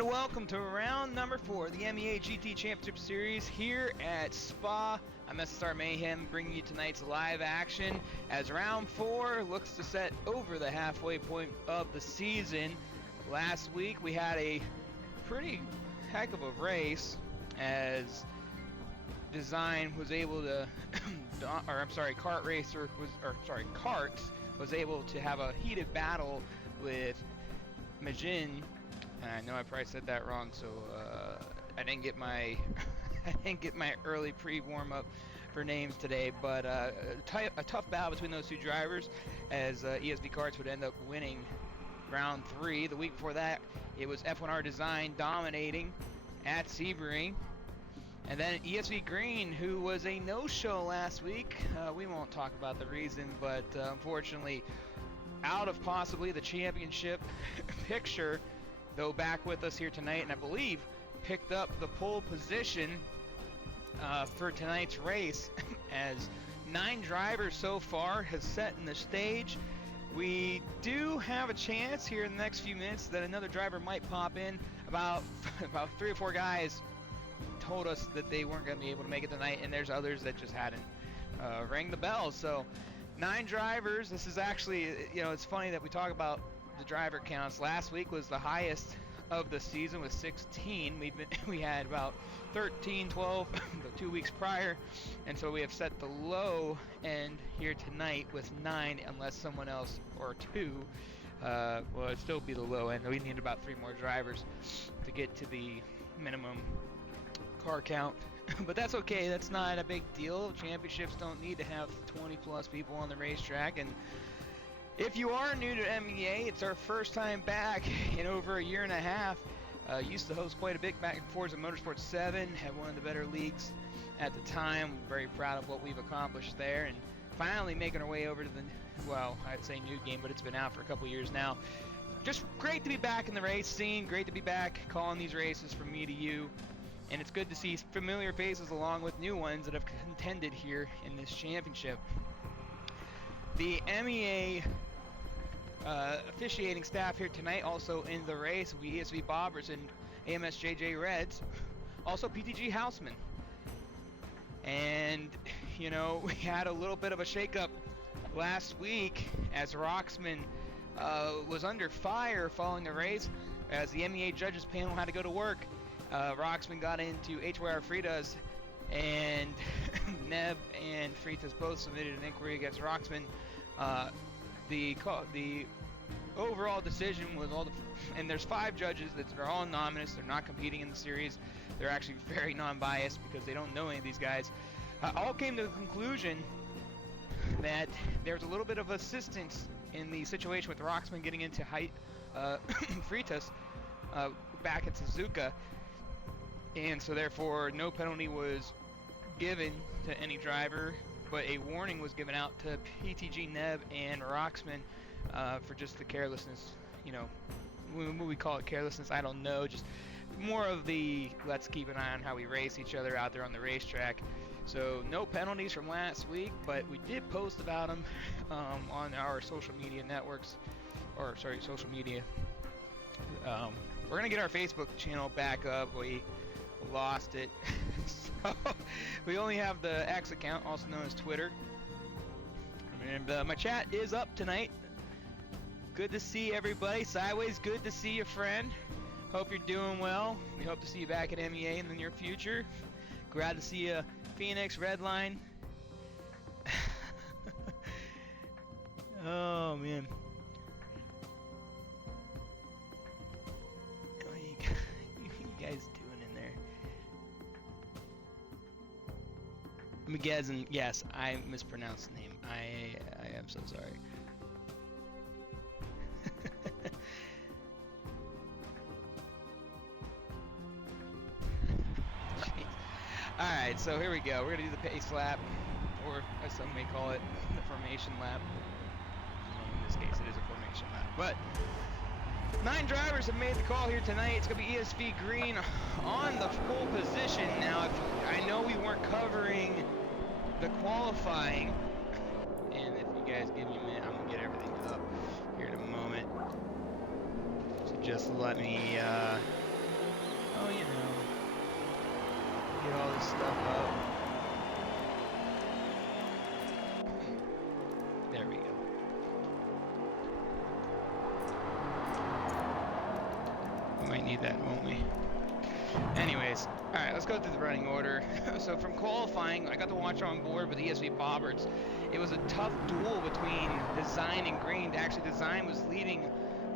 And welcome to round number 4 of the MEA GT Championship Series here at Spa. I'm SSR Mayhem bringing you tonight's live action as round 4 looks to set over the halfway point of the season. Last week we had a pretty heck of a race as Design was able to, Karts was able to have a heated battle with Majin. I know I probably said that wrong, so I didn't get my early pre-warm up for names today. But a tough battle between those two drivers, as ESV Karts would end up winning round 3. The week before that, it was F1R Design dominating at Sebring, and then ESV Green, who was a no-show last week. We won't talk about the reason, but unfortunately, out of possibly the championship picture. Though back with us here tonight, and I believe picked up the pole position for tonight's race, as 9 drivers so far have set in the stage. We do have a chance here in the next few minutes that another driver might pop in. About 3 or 4 guys told us that they weren't going to be able to make it tonight, and there's others that just hadn't rang the bell. So 9 drivers. This is actually, it's funny that we talk about the driver counts. Last week was the highest of the season with 16. We had about 13, 12 the 2 weeks prior, and so we have set the low end here tonight with 9, unless someone else or 2. Well, it'd still be the low end. We need about 3 more drivers to get to the minimum car count. But that's okay. That's not a big deal. Championships don't need to have 20 plus people on the racetrack. And if you are new to MEA, it's our first time back in over a year and a half. Used to host quite a bit back in Forza Motorsport 7, had one of the better leagues at the time. Very proud of what we've accomplished there, and finally making our way over to the, well, I'd say new game, but it's been out for a couple years now. Just great to be back in the race scene, great to be back calling these races from me to you, and it's good to see familiar faces along with new ones that have contended here in this championship. The MEA officiating staff here tonight, also in the race, we ESV Bobbers and AMSJJ Reds, also PTG Houseman. And, we had a little bit of a shakeup last week as Roxman was under fire following the race, as the MEA judges panel had to go to work. Roxman got into HYR Fritas, and Neb and Fritas both submitted an inquiry against Roxman. The overall decision was and there's 5 judges that are all anonymous. They're not competing in the series. They're actually very non-biased because they don't know any of these guys. All came to the conclusion that there's a little bit of assistance in the situation with Roxman getting into Fritas back at Suzuka, and so therefore no penalty was given to any driver, but a warning was given out to PTG Neb and Roxman for just the carelessness. When we call it carelessness, I don't know, just more of the let's keep an eye on how we race each other out there on the racetrack. So no penalties from last week, but we did post about them on our social media networks, social media. We're gonna get our Facebook channel back up. We lost it. So we only have the X account, also known as Twitter. And my chat is up tonight. Good to see everybody. Sideways, good to see you, friend. Hope you're doing well. We hope to see you back at MEA in the near future. Glad to see you, Phoenix, Redline. Oh, man. What are you guys doing in there? Megazin, yes, I mispronounced the name. I am so sorry. Alright, so here we go. We're going to do the pace lap, or as some may call it, the formation lap. In this case, it is a formation lap. But 9 drivers have made the call here tonight. It's going to be ESV Green on the pole position. Now, I know we weren't covering the qualifying, and if you guys give me a minute, I'm going to get everything up here in a moment. So just let me Oh, you know, get all this stuff up. There we go. We might need that, won't we? Anyways, alright, let's go through the running order. So from qualifying, I got to watch on board with ESV Bobberts. It was a tough duel between Design and Green. Actually, Design was leading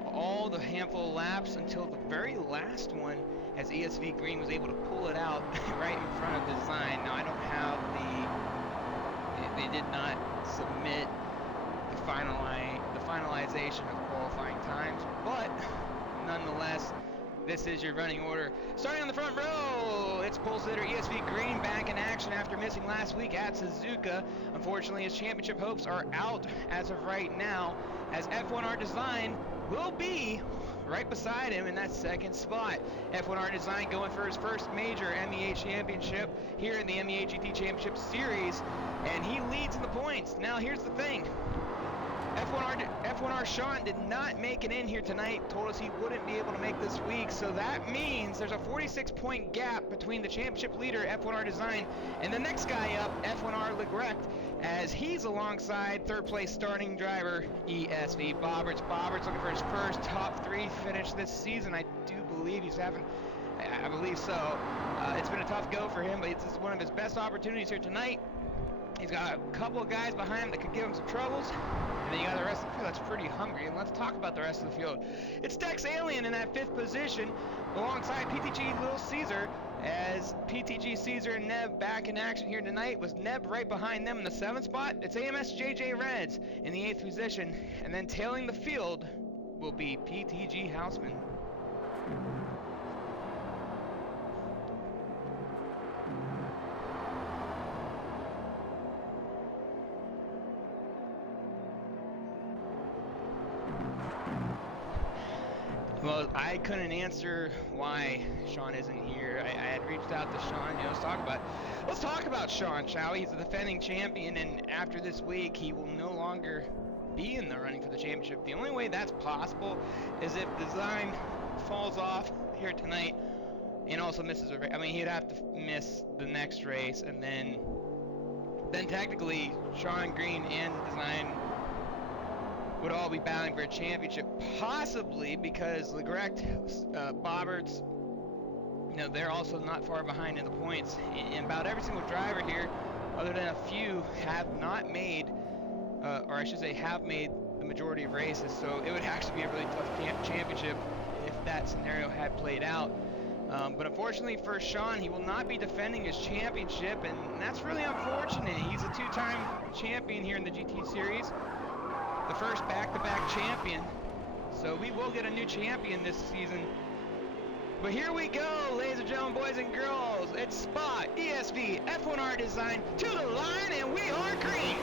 all the handful of laps until the very last one, as ESV Green was able to pull it out right in front of Design. Now, I don't have they did not submit the finalization of qualifying times, but nonetheless, this is your running order. Starting on the front row, it's pole sitter ESV Green back in action after missing last week at Suzuka. Unfortunately, his championship hopes are out as of right now, as F1R Design will be right beside him in that second spot. F1R Design going for his first major MEA championship here in the MEA GT Championship Series, and he leads in the points. Now, here's the thing. F1R Sean did not make it in here tonight, told us he wouldn't be able to make this week, so that means there's a 46-point gap between the championship leader, F1R Design, and the next guy up, F1R Legrecht, as he's alongside third place starting driver, ESV Bobberts. Bobberts looking for his first top 3 finish this season. I do believe he's having, I believe so. It's been a tough go for him, but this is one of his best opportunities here tonight. He's got a couple of guys behind him that could give him some troubles. And then you got the rest of the field that's pretty hungry. And let's talk about the rest of the field. It's Dex Alien in that 5th position alongside PTG Little Caesar, as PTG Caesar and Neb back in action here tonight. Was Neb right behind them in the 7th spot? It's AMS JJ Reds in the 8th position. And then tailing the field will be PTG Houseman. Well, I couldn't answer why Sean isn't here. I had reached out to Sean, let's talk about Sean, shall we? He's the defending champion, and after this week, he will no longer be in the running for the championship. The only way that's possible is if Design falls off here tonight and also misses a race. I mean, he'd have to miss the next race, and then technically Sean Green and Design would all be battling for a championship, possibly because Legrecht, Bobberts, they're also not far behind in the points. And about every single driver here, other than a few, have not made, or I should say have made the majority of races. So it would actually be a really tough championship if that scenario had played out. But unfortunately for Sean, he will not be defending his championship, and that's really unfortunate. He's a 2-time champion here in the GT Series. The first back-to-back champion. So we will get a new champion this season. But here we go, ladies and gentlemen, boys and girls. It's Spot, ESV, F1R Design to the line, and we are green.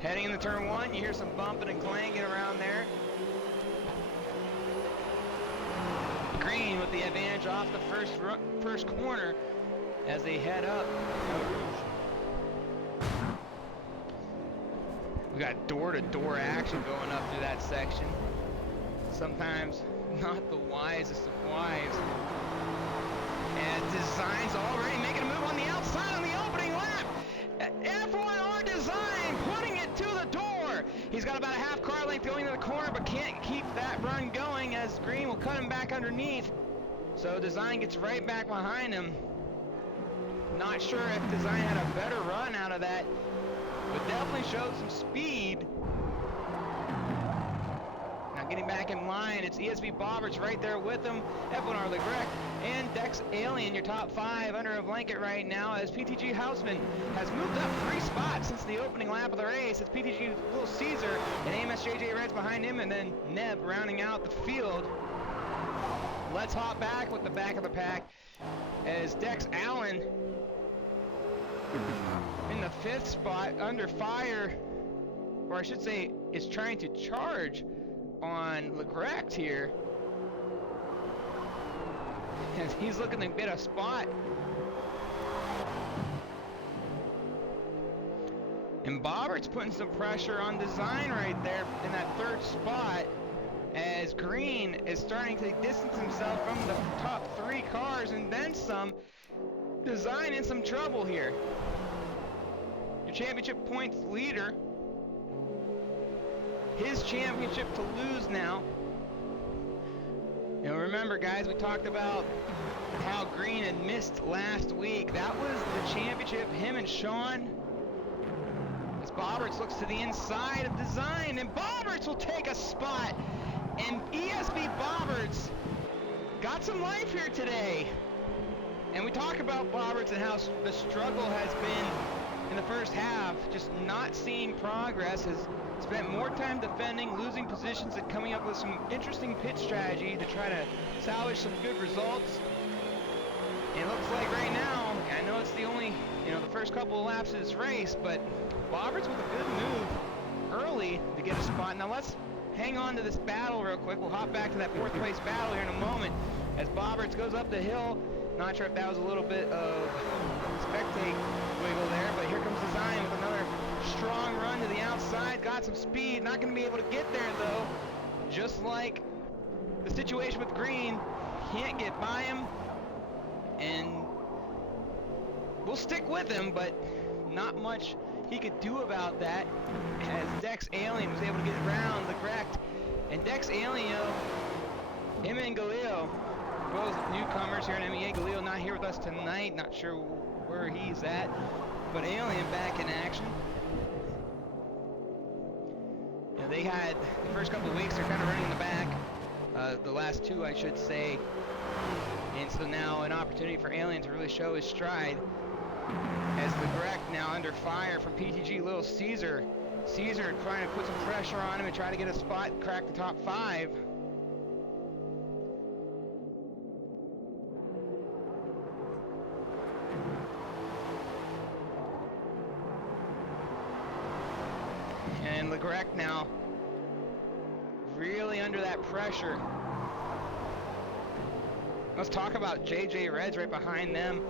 Heading into turn 1, you hear some bumping and clanging around there. Green with the advantage off the first corner as they head up. We got door-to-door action going up through that section. Sometimes not the wisest of wise. And Design's already making a move on the outside on the opening lap. F1R Design putting it to the door. He's got about a half car length going to the corner, but can't keep that run going as Green will cut him back underneath. So Design gets right back behind him. Not sure if Design had a better run out of that, but definitely showed some speed. Now getting back in line, it's ESV Bobberts right there with him, F1R Legrecht, and Dex Alien, your top 5 under a blanket right now, as PTG Houseman has moved up 3 spots since the opening lap of the race. It's PTG Little Caesar and AMS JJ Reds behind him, and then Neb rounding out the field. Let's hop back with the back of the pack as Dex Allen in the 5th spot under fire, or I should say is trying to charge on Legrecht here, and he's looking to get a spot. And Bobbert's putting some pressure on Design right there in that third spot, as Green is starting to distance himself from the top 3 cars and then some. Design in some trouble here. Your championship points leader. His championship to lose now. You know, remember guys, we talked about how Green had missed last week. That was the championship, him and Sean. As Bobberts looks to the inside of Design, and Bobberts will take a spot. And ESB Bobberts got some life here today. And we talk about Bobberts and how the struggle has been in the first half, just not seeing progress, has spent more time defending, losing positions, and coming up with some interesting pit strategy to try to salvage some good results. And it looks like right now, I know it's the only, the first couple of laps of this race, but Bobberts with a good move early to get a spot. Now let's hang on to this battle real quick. We'll hop back to that 4th place battle here in a moment as Bobberts goes up the hill. Not sure if that was a little bit of spectate wiggle there, but here comes Design with another strong run to the outside. Got some speed, not going to be able to get there though. Just like the situation with Green, can't get by him. And we'll stick with him, but not much he could do about that, as Dex Alien was able to get around the correct. And Dex Alien, him and Galileo, both newcomers here in MEA. Galileo not here with us tonight, not sure where he's at, but Alien back in action. They had the first couple of weeks, they're kind of running in the back, the last 2 I should say, and so now an opportunity for Alien to really show his stride, as the Grec now under fire from PTG Little Caesar. Caesar trying to put some pressure on him and try to get a spot, crack the top 5. And LeGrec now really under that pressure. Let's talk about JJ Reds right behind them.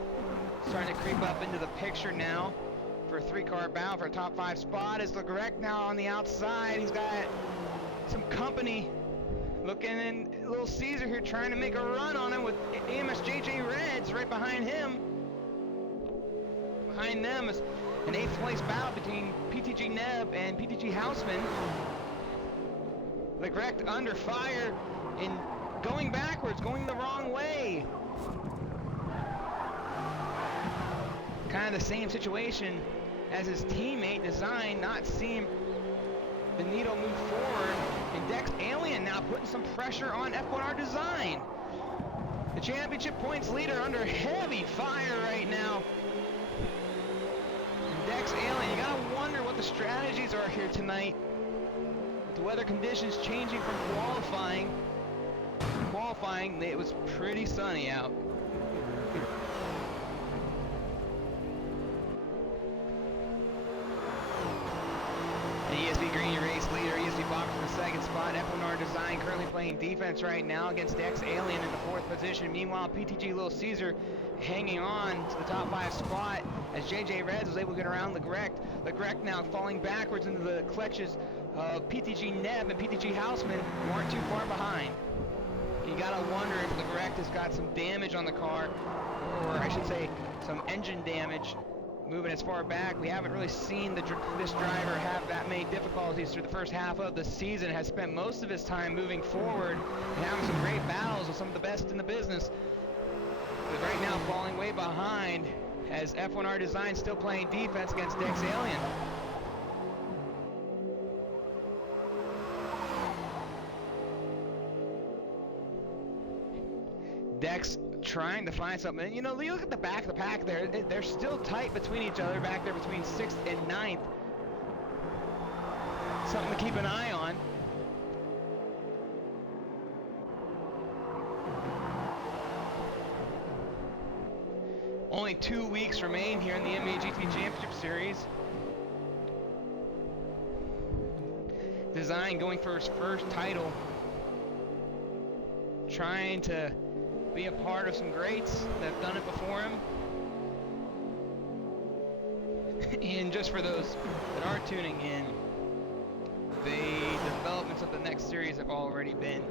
Starting to creep up into the picture now for a 3-car battle for a top 5 spot. Is LeGrec now on the outside. He's got some company looking in. Little Caesar here trying to make a run on him with AMS JJ Reds right behind him. Behind them is an 8th place battle between PTG Neb and PTG Houseman. LeGrec under fire and going backwards, going the wrong way. Kind of the same situation as his teammate Design, not seeing the needle move forward. And Dex Alien now putting some pressure on F1R Design. The championship points leader under heavy fire right now. Dex Alien, you gotta wonder what the strategies are here tonight. With the weather conditions changing from qualifying. It was pretty sunny out. The ESB Green, your race leader, ESB Box in the 2nd spot. F1R Design currently playing defense right now against Dex Alien in the 4th position. Meanwhile, PTG Little Caesar hanging on to the top 5 spot as JJ Reds was able to get around LeGrec. LeGrec now falling backwards into the clutches of PTG Neb and PTG Houseman, who aren't too far behind. You gotta wonder if LeGrec has got some damage on the car, or I should say some engine damage moving as far back. We haven't really seen this driver have that many difficulties through the first half of the season. Has spent most of his time moving forward and having some great battles with some of the best in the business. But right now falling way behind as F1R Design still playing defense against Dex Alien. Dex trying to find something. You look at the back of the pack there. They're still tight between each other back there between 6th and 9th. Something to keep an eye on. Only 2 weeks remain here in the MEA GT Championship Series. Design going for his first title. Trying to be a part of some greats that have done it before him. And just for those that are tuning in, the developments of the next series have already been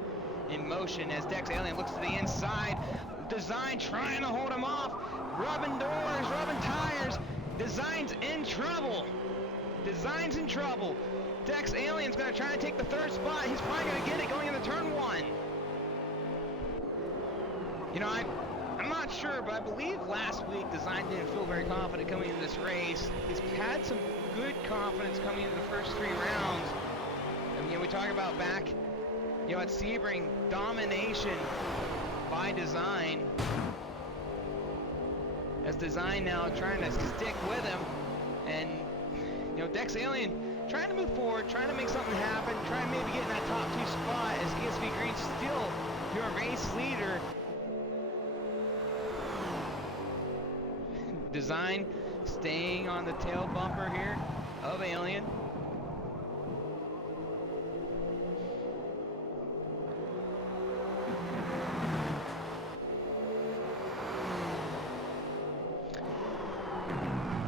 in motion as Dex Alien looks to the inside. Design trying to hold him off. Rubbing doors, rubbing tires. Design's in trouble. Design's in trouble. Dex Alien's going to try to take the third spot. He's probably going to get it going into turn one. You know, I'm not sure, but I believe last week Design didn't feel very confident coming into this race. He's had some good confidence coming into the first 3 rounds. And, you know, we talk about back, you know, at Sebring, domination by Design. As Design now trying to stick with him. And, you know, Dex Alien trying to move forward, trying to make something happen, trying to maybe get in that top 2 spot as ESV Green's still your race leader. Design staying on the tail bumper here of Alien.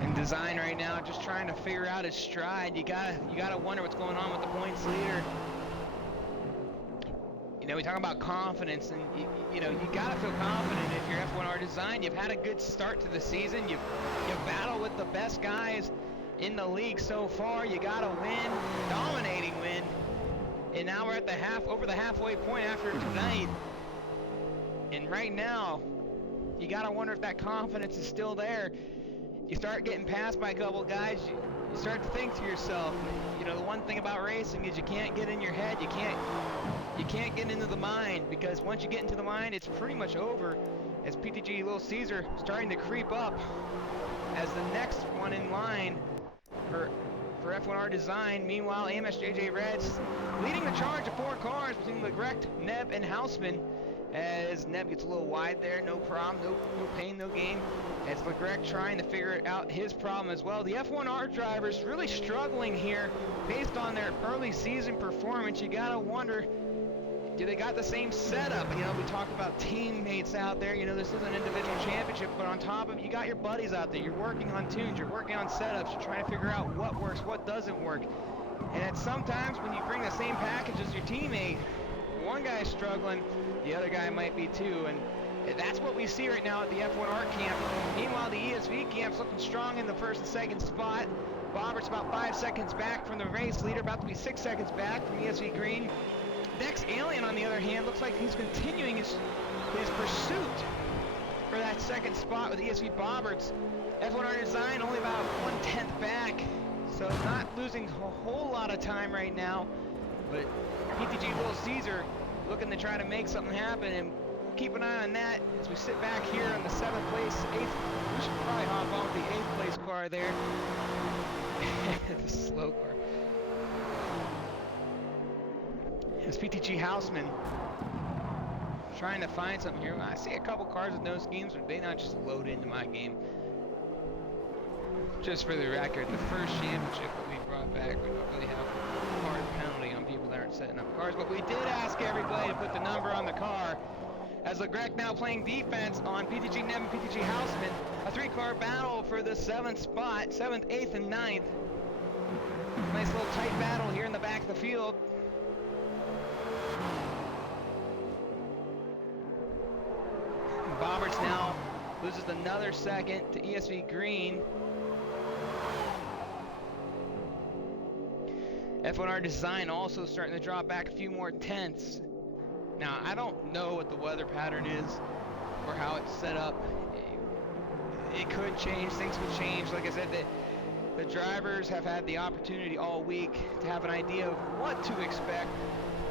And Design right now just trying to figure out his stride. You gotta wonder what's going on with the points leader. You know, we talk about confidence, and you know, you gotta feel confident if you're F1R Design. You've had a good start to the season. You've battled with the best guys in the league so far. You gotta win, dominating win. And now we're at over the halfway point after tonight. And right now, you gotta wonder if that confidence is still there. You start getting passed by a couple guys. You start to think to yourself, you know, the one thing about racing is you can't get in your head. You can't get into the mind, because once you get into the mind, it's pretty much over. As PTG Little Caesar starting to creep up as the next one in line for F1R Design. Meanwhile, AMSJJ Reds leading the charge of 4 cars between Legrecht, Neb, and Hausman. As Neb gets a little wide there, no problem, no pain, no gain. As Legrecht trying to figure out his problem as well. The F1R drivers really struggling here based on their early season performance. You gotta wonder, do they got the same setup? You know, we talk about teammates out there. You know, this is an individual championship, but on top of it, you got your buddies out there. You're working on tunes, you're working on setups, you're trying to figure out what works, what doesn't work. And at sometimes when you bring the same package as your teammate, one guy's struggling, the other guy might be too. And that's what we see right now at the F1R camp. Meanwhile, the ESV camp's looking strong in the first and second spot. Bobbert's about 5 seconds back from the race leader, about to be 6 seconds back from ESV Green. Dex Alien, on the other hand, looks like he's continuing his pursuit for that second spot with ESV Bobberts. F1R Design only about 1/10 back, so not losing a whole lot of time right now. But PTG Little Caesar looking to try to make something happen, and we'll keep an eye on that as we sit back here on the 7th place, 8th. We should probably hop on with the 8th place car there. The slow car. It's PTG Hausman trying to find something here. I see a couple cars with no schemes, but they not just load into my game. Just for the record, the first championship that we brought back, we don't really have a hard penalty on people that aren't setting up cars, but we did ask everybody to put the number on the car. As Legrecht now playing defense on PTG Neb and PTG Hausman, a 3-car battle for the 7th spot, 7th, 8th, and 9th. Nice little tight battle here in the back of the field. Bobberts now loses another second to ESV Green. F1R Design also starting to drop back a few more tenths. Now, I don't know what the weather pattern is or how it's set up. It could change, things could change. Like I said, the drivers have had the opportunity all week to have an idea of what to expect,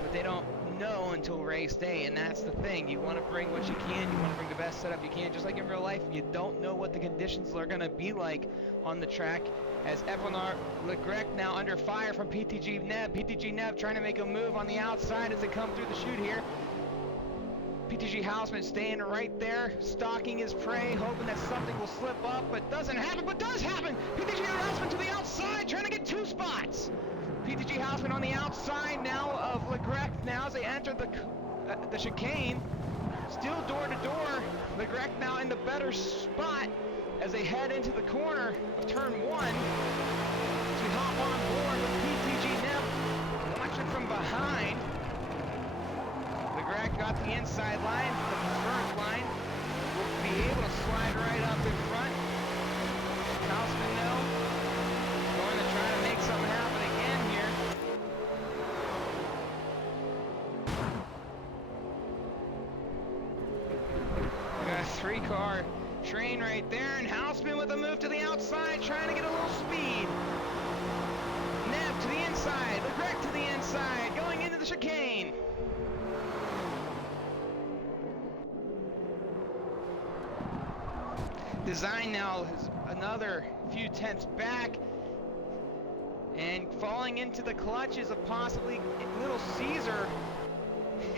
but they don't know until race day, and that's the thing. You want to bring what you can, you want to bring the best setup you can. Just like in real life, you don't know what the conditions are going to be like on the track. As F1R Legrecht now under fire from PTG Neb. PTG Neb trying to make a move on the outside as they come through the chute here. PTG Hausman staying right there, stalking his prey, hoping that something will slip up, but doesn't happen, but does happen! PTG Hausman to the outside, trying to get 2 spots! PTG Hausman on the outside now of Legrecht now as they enter the chicane. Still door to door. Legrecht now in the better spot. as they head into the corner of turn 1 as we hop on board with PTG Nip watching from behind. LeGrec got the inside line, the preferred line. Will be able to slide right up in front. Hausman now going to try to make something happen again here. We got a 3-car train right there, and Hausman with a move to the outside, trying to get a little speed. Neb to the inside, LeGrec to the inside, going into the chicane. Design now is another few tenths back, and falling into the clutches of possibly Little Caesar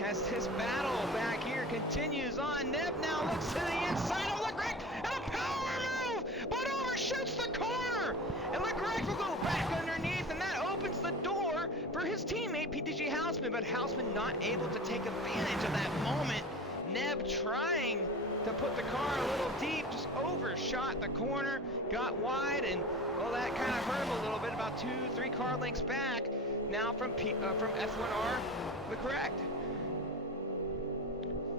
as this battle back here continues on. Neb now looks to the inside of LeGrec, and a power move, but overshoots the corner, and LeGrec will go back underneath, and that opens the door for his teammate PTG Hausman, but Hausman not able to take advantage of that moment. Neb trying to put the car a little deep, just overshot the corner, got wide, and well, that kind of hurt him a little bit, about 2-3 car lengths back. Now from F1R, LeGrec.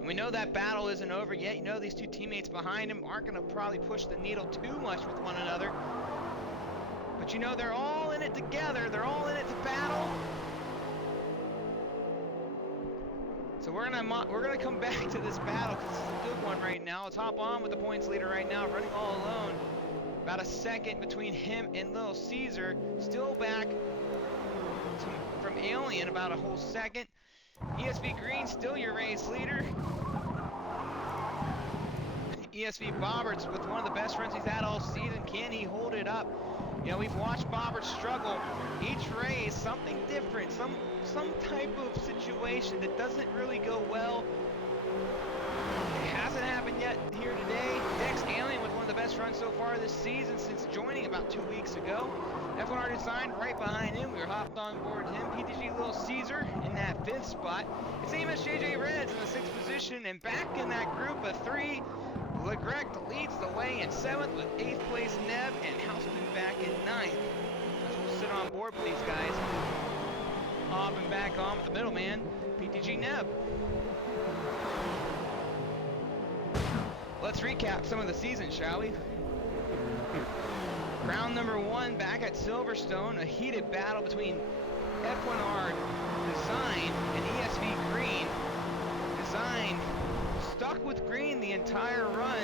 We know that battle isn't over yet. You know these two teammates behind him aren't going to probably push the needle too much with one another. But you know they're all in it together. They're all in it to battle. So we're gonna come back to this battle because it's a good one right now. Let's hop on with the points leader right now, running all alone. About a second between him and Little Caesar. Still back from Alien, about a whole second. ESV Green still your race leader. ESV Bobberts with one of the best runs he's had all season. Can he hold it up? You know, we've watched Bobbert struggle each race, something different, some type of situation that doesn't really go well. It hasn't happened yet here today. Dex Alien with one of the best runs so far this season since joining about 2 weeks ago. F1R Design right behind him. We were hopped on board him. PTG Little Caesar in that 5th spot. It's Amos JJ Reds in the 6th position, and back in that group of 3, LeGrec leads the way in 7th with 8th place Neb, and Hausman back in 9th. We'll sit on board with these guys. Hopping back on with the middleman, PTG Neb. Let's recap some of the season, shall we? Round number 1 back at Silverstone, a heated battle between F1R Design and ESV Green. Design stuck with Green the entire run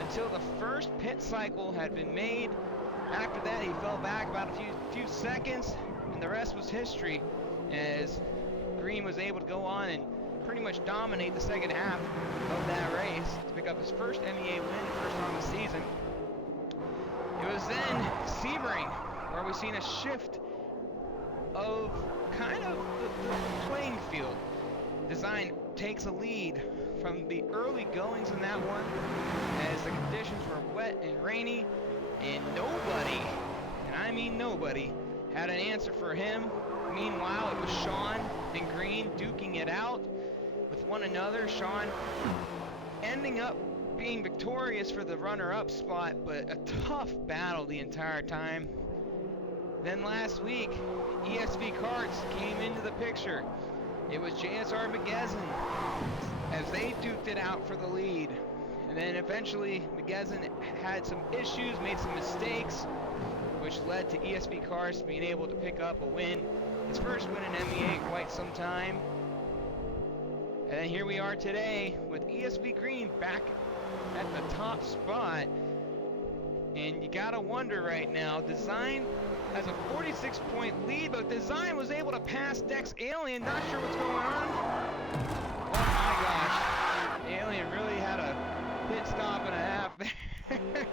until the first pit cycle had been made. After that, he fell back about a few seconds, and the rest was history, as Green was able to go on and pretty much dominate the second half of that race to pick up his first MEA win, first on the season. It was then Sebring, where we've seen a shift of kind of the playing field. Design takes a lead from the early goings in that one, as the conditions were wet and rainy, and nobody, and I mean nobody, had an answer for him. Meanwhile, it was Sean and Green duking it out with one another. Sean ending up being victorious for the runner-up spot, but a tough battle the entire time. Then last week, ESV Karts came into the picture. It was JSR McGezen as they duked it out for the lead. And then eventually McGezen had some issues, made some mistakes, which led to ESV Karts being able to pick up a win. His first win in MEA in quite some time. And then here we are today with ESV Green back at the top spot. And you gotta wonder right now, Design has a 46-point lead, but Design was able to pass Dex Alien. Not sure what's going on. Oh my gosh. Alien really had a pit stop and a half there.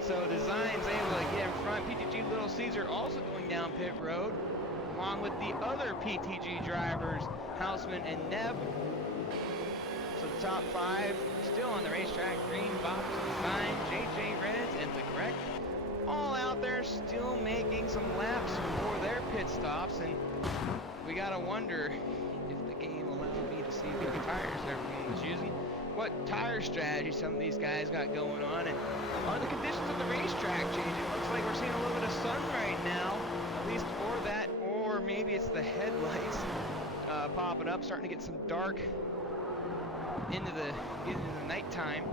So Design's able to get in front. PTG Little Caesar also going down pit road, along with the other PTG drivers, Hausman and Neb. So the top 5 still on the racetrack. Green, Box, Design, JJ Reds, and LeGrec all out there still making some laps for their pit stops. And we gotta wonder if the game allowed me to see what tires everyone was using. what tire strategy some of these guys got going on, and are the conditions of the racetrack changing? It looks like we're seeing a little bit of sun right now, at least for that, or maybe it's the headlights popping up, starting to get some dark into the nighttime.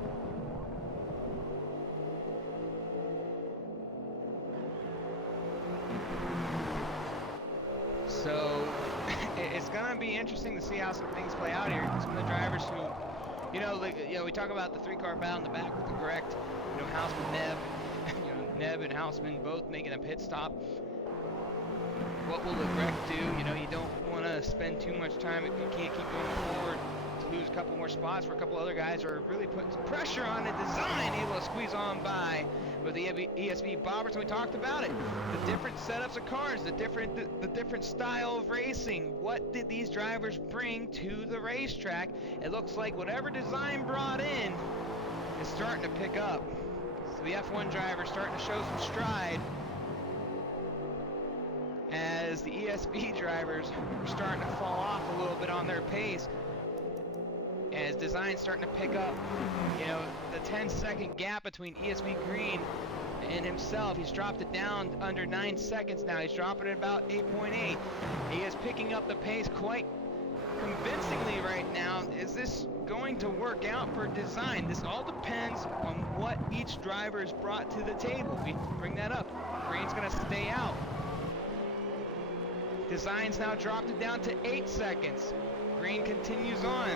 So it's gonna be interesting to see how some things play out here. Some of the drivers who, we talk about the three-car battle in the back with the correct, Houseman, Neb, Neb and Houseman both making a pit stop. What will the wreck do? You don't want to spend too much time if you can't keep going forward to lose a couple more spots where a couple other guys are really putting some pressure on the design, able to squeeze on by with the ESV bobbers. And we talked about it. The different setups of cars, the different style of racing. What did these drivers bring to the racetrack? It looks like whatever design brought in is starting to pick up. So the F1 driver's starting to show some stride, as the ESV drivers are starting to fall off a little bit on their pace, as design's starting to pick up. The 10-second gap between ESV Green and himself, he's dropped it down under 9 seconds now. He's dropping it about 8.8. He is picking up the pace quite convincingly right now. Is this going to work out for design? This all depends on what each driver has brought to the table. We bring that up. Green's going to stay out. Design's now dropped it down to 8 seconds. Green continues on.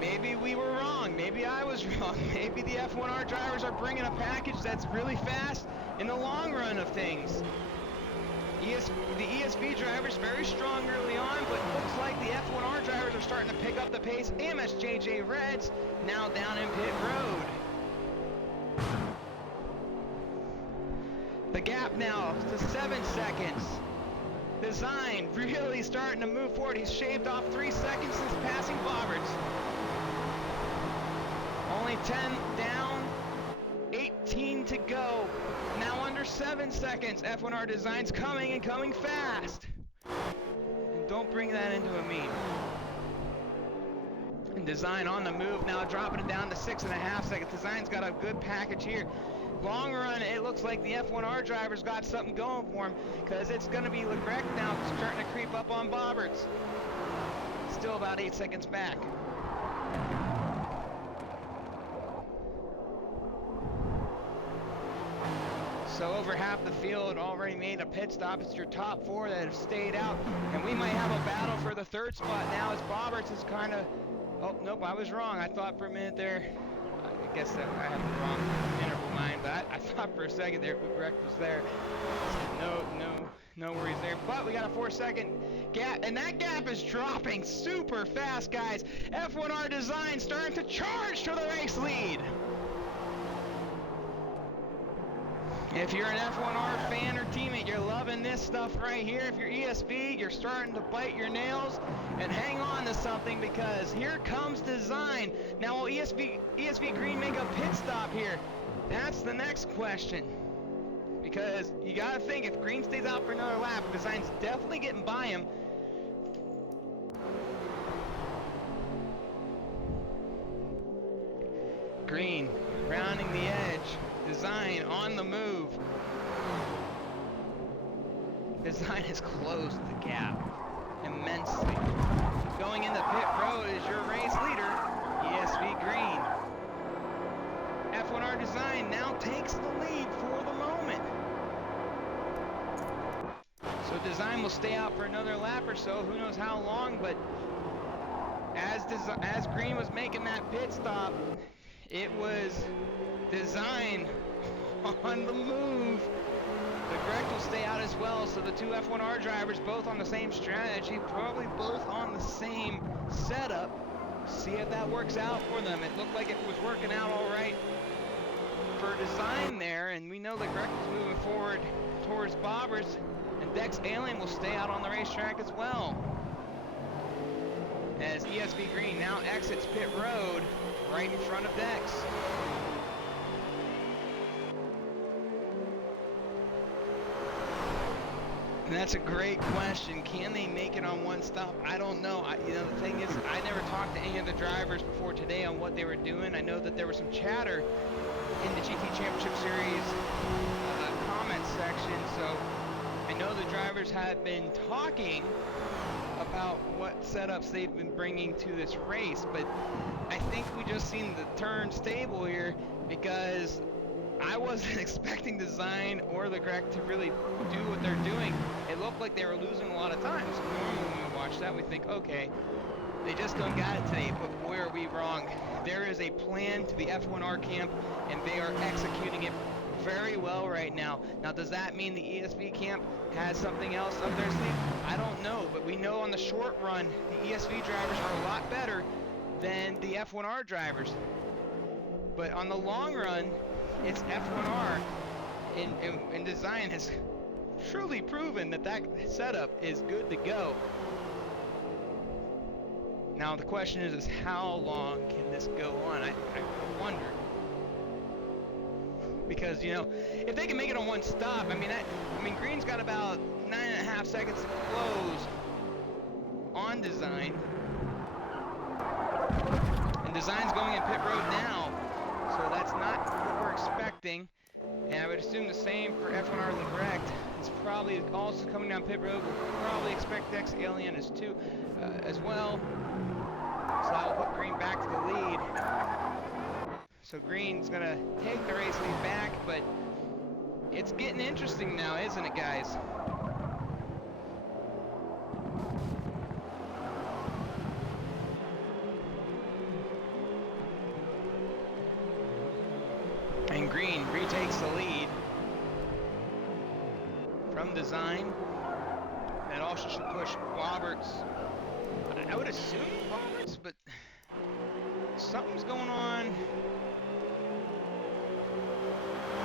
Maybe we were wrong. Maybe I was wrong. Maybe the F1R drivers are bringing a package that's really fast in the long run of things. The ESV drivers very strong early on, but looks like the F1R drivers are starting to pick up the pace. AMSJJ Reds now down in pit road. The gap now to 7 seconds. Design really starting to move forward. He's shaved off 3 seconds since passing Bobberts. Only 10 down, 18 to go. Now under 7 seconds. F1R Design's coming and coming fast. And don't bring that into a meme. And Design on the move now, dropping it down to 6.5 seconds. Design's got a good package here. Long run, it looks like the F1R driver's got something going for him, because it's going to be Leclerc now starting to creep up on Bobberts. Still about 8 seconds back. So over half the field already made a pit stop. It's your top 4 that have stayed out, and we might have a battle for the 3rd spot now, as Bobberts is kind of... Oh, nope, I was wrong. I thought for a minute there... I guess that I have the wrong interval mind, but I thought for a second there Greg was there. No worries there. But we got a 4-second gap, and that gap is dropping super fast, guys. F1R Design starting to charge to the race lead. If you're an F1R fan or teammate, you're loving this stuff right here. If you're ESV, you're starting to bite your nails and hang on to something, because here comes Design. Now, will ESV Green make a pit stop here? That's the next question. Because you got to think, if Green stays out for another lap, Design's definitely getting by him. Green rounding the edge. Design on the move. Design has closed the gap immensely. Going into pit road is your race leader, ESV Green. F1R Design now takes the lead for the moment. So Design will stay out for another lap or so, who knows how long, but as Green was making that pit stop, it was Design on the move. The Greg will stay out as well, so the two F1R drivers both on the same strategy, probably both on the same setup. See if that works out for them. It looked like it was working out all right for Design there, and we know that Greg is moving forward towards Bobbers, and Dex Alien will stay out on the racetrack as well. As ESV Green now exits pit road right in front of Dex. And that's a great question. Can they make it on one stop? I don't know. The thing is, I never talked to any of the drivers before today on what they were doing. I know that there was some chatter in the GT Championship Series comments section, so I know the drivers had been talking about what setups they've been bringing to this race, but I think we just seen the turnstable here because I wasn't expecting Design or Legrec to really do what they're doing. It looked like they were losing a lot of time. So normally when we watch that, we think, okay, they just don't got it today, but boy are we wrong. There is a plan to the F1R camp, and they are executing it very well right now. Now, does that mean the ESV camp has something else up their sleeve? I don't know, but we know on the short run, the ESV drivers are a lot better than the F1R drivers. But on the long run, it's F1R, and Design has truly proven that that setup is good to go. Now the question is how long can this go on? I wonder. Because, you know, if they can make it on one stop, I mean, Green's got about 9.5 seconds to close on Design. And Design's going in pit road now, so that's not what we're expecting. And I would assume the same for F1R Legrec. It's probably also coming down pit road. We'll probably expect Dex Alien as well. So that will put Green back to the lead. So Green's going to take the race lead back, but it's getting interesting now, isn't it, guys? And Green retakes the lead from Design. That also should push Roberts. I would assume Roberts, but something's going on.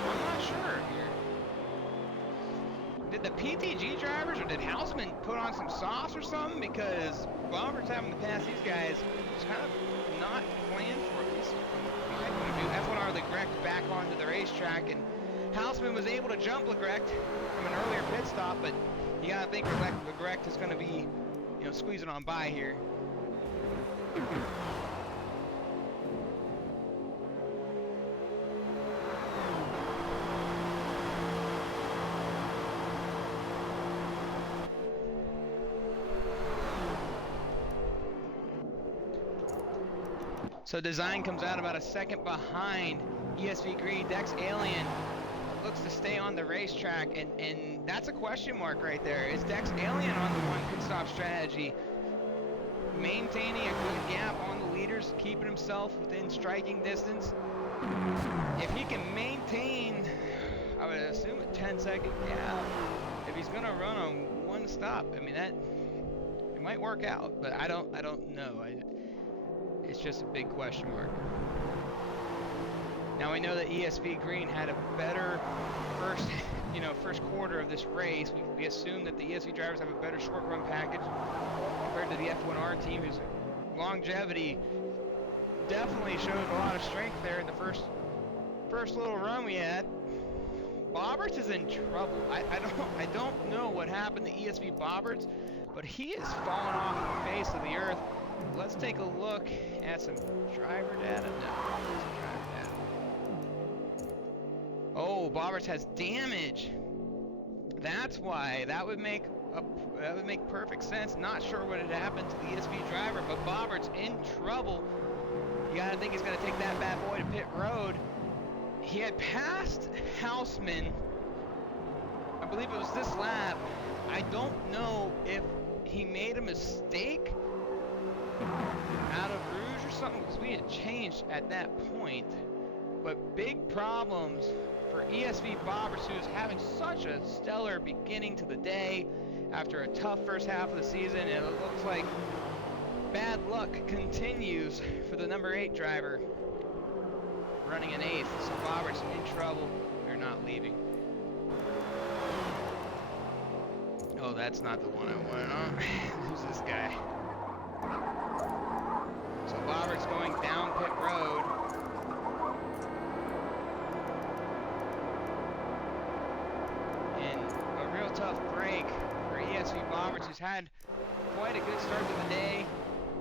I'm not sure here. Did the PTG drivers or did Houseman put on some sauce or something? Because Roberts having to pass these guys was kind of not planned for this. F1R Legrec back onto the racetrack, and Houseman was able to jump Legrec from an earlier pit stop, but you gotta think Legrec is gonna be, you know, squeezing on by here. So Design comes out about a second behind ESV Green. Dex Alien looks to stay on the racetrack, and that's a question mark right there. Is Dex Alien on the one pit stop strategy, maintaining a good gap on the leaders, keeping himself within striking distance? If he can maintain, I would assume a 10-second gap, if he's gonna run on one stop, I mean, that it might work out, but I don't know. It's just a big question mark. Now we know that ESV Green had a better first quarter of this race. We assume that the ESV drivers have a better short run package compared to the F1R team, whose longevity definitely showed a lot of strength there in the first little run we had. Bobberts is in trouble. I don't know what happened to ESV Bobberts, but he is falling off the face of the earth. Let's take a look at some driver data. Oh, Bobberts has damage. That's why. That would make perfect sense. Not sure what had happened to the ESV driver, but Bobberts in trouble. You gotta think he's gonna take that bad boy to pit road. He had passed Houseman, I believe it was this lap. I don't know if he made a mistake out of Rouge or something, because we had changed at that point. But big problems for ESV Bobberts, who's having such a stellar beginning to the day after a tough first half of the season, and it looks like bad luck continues for the number 8 driver running in 8th. So Bobberts in trouble. We're not leaving. Oh, that's not the one I wanted on. Who's this guy? So Bobberts going down pit road. And a real tough break had quite a good start to the day.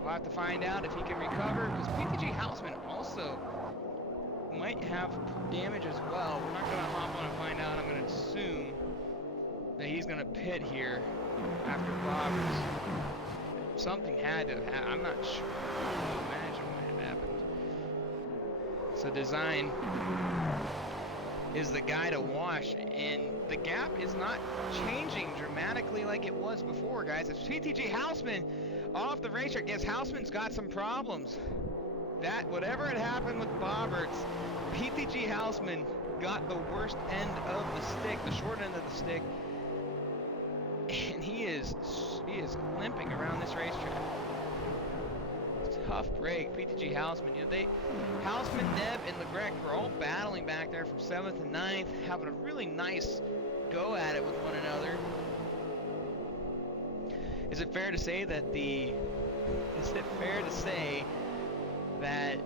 We'll have to find out if he can recover, because PTG Hausman also might have damage as well. We're not going to hop on and find out. I'm going to assume that he's going to pit here after Roberts. Something had to have, I'm not sure. I can't imagine what had happened. So Design is the guy to watch, and the gap is not changing dramatically like it was before, guys. It's PTG Hausman off the racetrack. Yes, Hausman's got some problems. That, whatever had happened with Bobberts, PTG Hausman got the worst end of the stick, the short end of the stick, and he is limping around this racetrack. Tough break, PTG Hausman. You know, Hausman, Neb, and LeGrec were all battling back there from 7th and 9th, having a really nice go at it with one another. Is it fair to say that the bad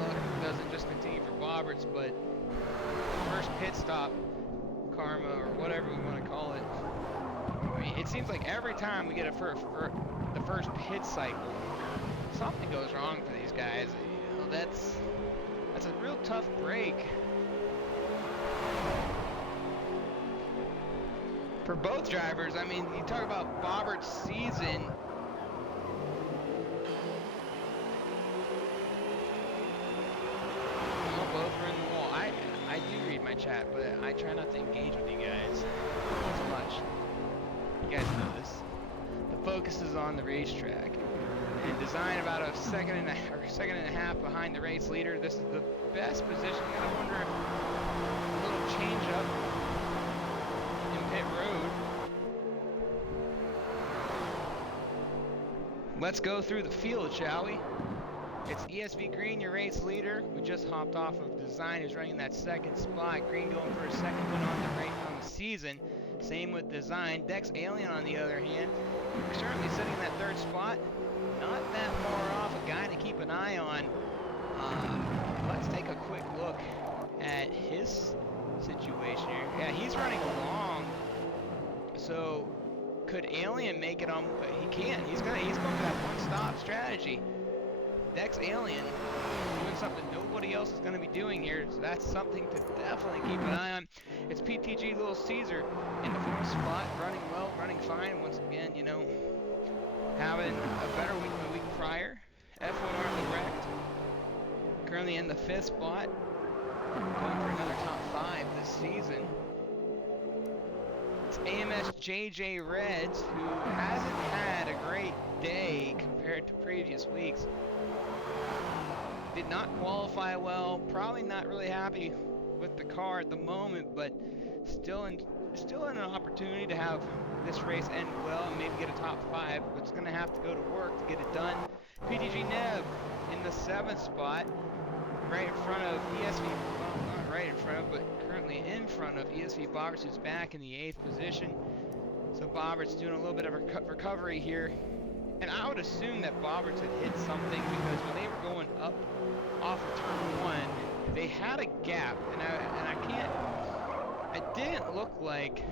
luck doesn't just continue for Bobberts, but first pit stop karma, or whatever we want to call it? I mean, it seems like every time we get the first pit cycle, something goes wrong for these guys. You know, that's a real tough break for both drivers. I mean, you talk about Bobbert's season. Oh, both are in the wall. I do read my chat, but I try not to engage with you guys as much. You guys know this. The focus is on the racetrack. And Design about a second and a half behind the race leader. This is the best position. You gotta wonder if a little change up in pit road. Let's go through the field, shall we? It's ESV Green, your race leader. We just hopped off of Design, who's running that second spot. Green going for a second win on the season. Same with Design. Dex Alien, on the other hand, currently sitting in that third spot. Not that far off, a guy to keep an eye on. Let's take a quick look at his situation here. Yeah, he's running along. So could Alien make it on? He can. He's going for that one-stop strategy. Dex Alien doing something nobody else is going to be doing here, so that's something to definitely keep an eye on. It's PTG Little Caesar in the fourth spot, running well, running fine. Once again, you know, having a better week than the week prior. F1R wrecked. Currently in the fifth spot, going for another top 5 this season. It's AMS JJ Reds, who hasn't had a great day compared to previous weeks. Did not qualify well, probably not really happy with the car at the moment, but still in an opportunity to have this race end well and maybe get a top 5, but it's going to have to go to work to get it done. PTG Neb in the 7th spot, right in front of ESV, well, not right in front of, but currently in front of ESV Bobberts, who's back in the 8th position. So Bobberts doing a little bit of recovery here. And I would assume that Bobberts had hit something, because when they were going up off of turn 1, they had a gap, it didn't look like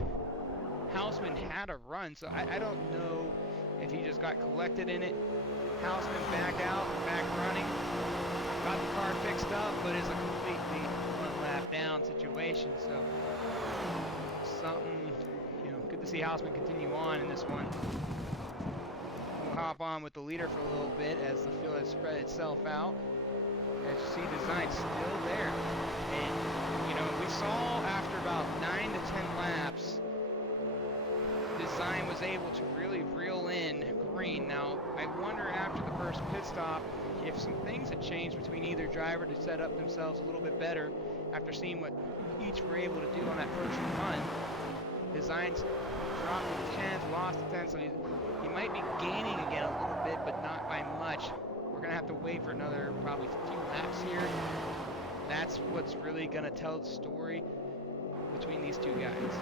Hausman had a run, so I don't know if he just got collected in it. Hausman back out, back running, got the car fixed up, but is a completely one lap down situation, so something, you know, good to see Hausman continue on in this one. We'll hop on with the leader for a little bit as the field has spread itself out. As you see, Design still there. And, you know, we saw after about 9 to 10 laps, Design was able to really reel in Green. Now, I wonder after the first pit stop if some things had changed between either driver to set up themselves a little bit better after seeing what each were able to do on that first run. Design's dropped to 10th, lost to 10th, so he might be gaining again a little bit, but not by much. We're going to have to wait for another probably few laps here. That's what's really going to tell the story between these two guys.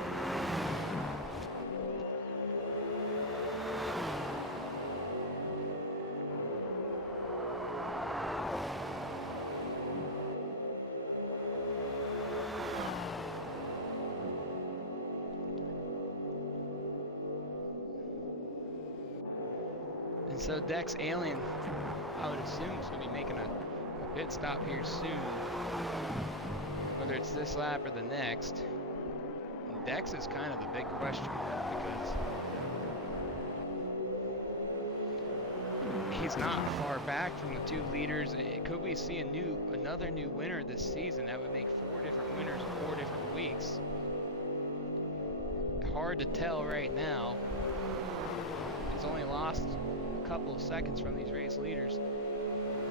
So Dex Alien, I would assume, is going to be making a pit stop here soon. Whether it's this lap or the next. Dex is kind of the big question because he's not far back from the 2 leaders. Could we see another new winner this season? That would make 4 different winners in 4 different weeks. Hard to tell right now. He's only lost a couple of seconds from these race leaders.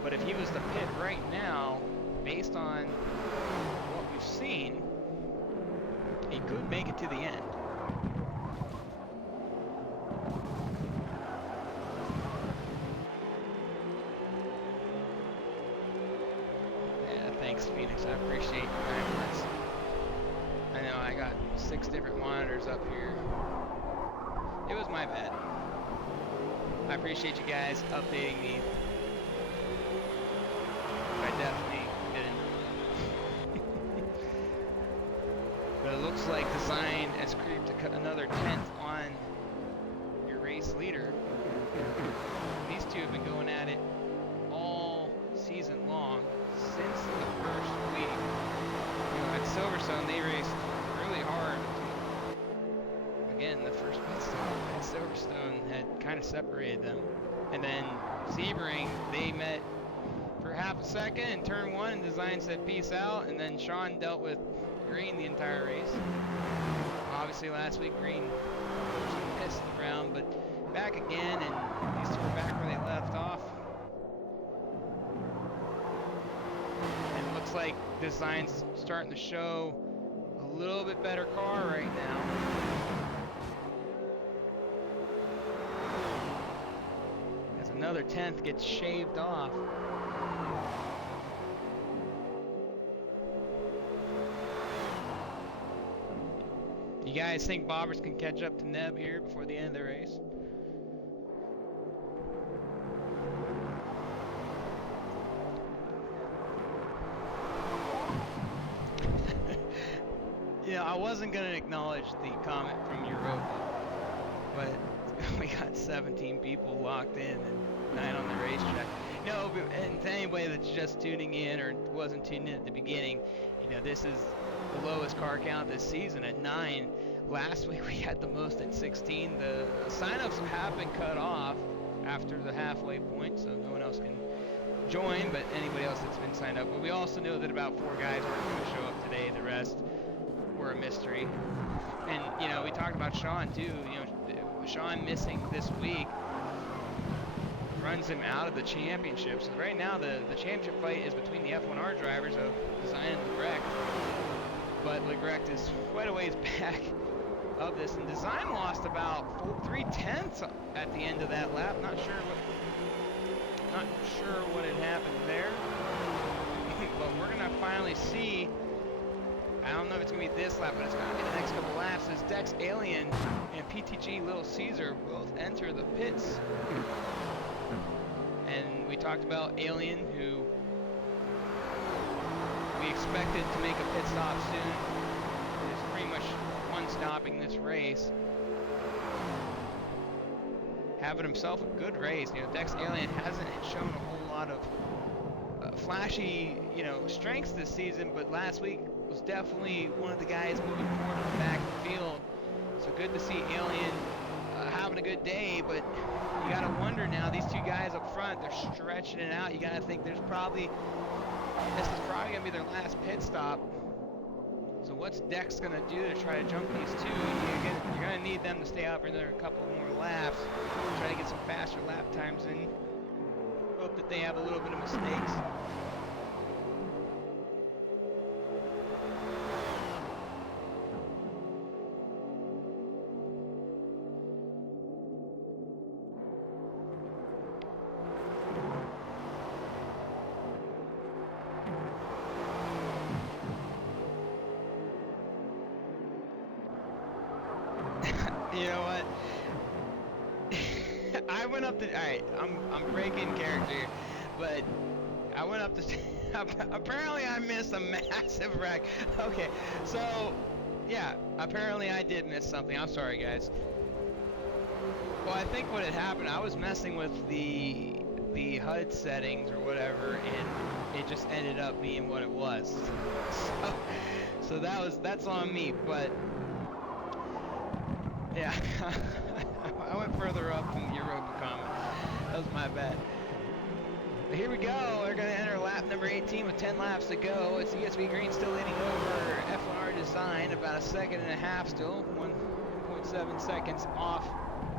But if he was to pit right now, based on what we've seen, he could make it to the end. Yeah, thanks, Phoenix. I appreciate your kind words. I know I got 6 different monitors up here. It was my bad. I appreciate you guys updating me. I definitely didn't. But it looks like design has creeped another 10th on your race leader. These two have been going at it all season long, since the first week. You know, at Silverstone, they raced really hard. Again, the first pit stop at Silverstone had kind of separated them. And then Sebring, they met for half a second in turn 1, and design said peace out, and then Sean dealt with Green the entire race. Obviously last week Green missed the round, but back again, and these two are back where they left off. And it looks like design's starting to show a little bit better car right now. As another 10th gets shaved off. You guys think Bobbers can catch up to Neb here before the end of the race? Yeah, I wasn't going to acknowledge the comment from Europa, but we got 17 people locked in and 9 on the racetrack. No, but, and to anybody that's just tuning in or wasn't tuned in at the beginning, you know, this is the lowest car count this season at 9. Last week we had the most at 16. The signups have been cut off after the halfway point, so no one else can join, but anybody else that's been signed up. But we also know that about 4 guys aren't going to show up today. The rest were a mystery. And, you know, we talked about Sean, too. You know, Sean missing this week runs him out of the championship. So right now the championship fight is between the F1R drivers of Design and Legrecht. But Legrecht is quite a ways back of this, and Design lost about 3/10 at the end of that lap. Not sure what had happened there. But we're gonna finally see. I don't know if it's gonna be this lap, but it's gonna be the next couple laps. As Dex Alien and PTG Little Caesar both enter the pits. And we talked about Alien, who we expected to make a pit stop soon. He's pretty much one-stopping this race. Having himself a good race. You know, Dex Alien hasn't shown a whole lot of flashy, you know, strengths this season, but last week was definitely one of the guys moving forward in the back of the field. So good to see Alien having a good day, but you gotta wonder now, these 2 guys up front, they're stretching it out. You gotta think this is probably gonna be their last pit stop. So what's Dex gonna do to try to jump these 2? You're gonna need them to stay out for another couple more laps, try to get some faster lap times in. Hope that they have a little bit of mistakes. You know what? I went up to. Alright, I'm breaking character, but I went up to. Apparently, I missed a massive wreck. Okay, so yeah, apparently I did miss something. I'm sorry, guys. Well, I think what had happened, I was messing with the HUD settings or whatever, and it just ended up being what it was. So that's on me. But yeah, I went further up than the Europa comment. That was my bad. But here we go. We're going to enter lap number 18 with 10 laps to go. It's ESV Green still leading over F1R Design, about a second and a half still, 1.7 seconds off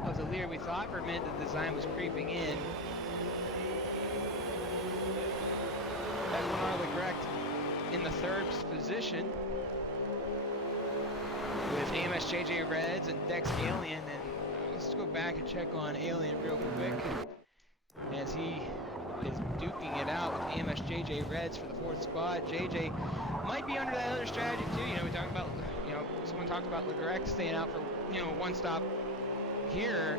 of the leader. We thought for a minute the Design was creeping in. F1R Legrect in the third position with AMS JJ Reds and Dex Alien. And let's go back and check on Alien real quick as he is duking it out with AMS JJ Reds for the fourth spot. JJ might be under that other strategy too. You know, we talked about, you know, someone talked about Legrect staying out for, you know, one stop here.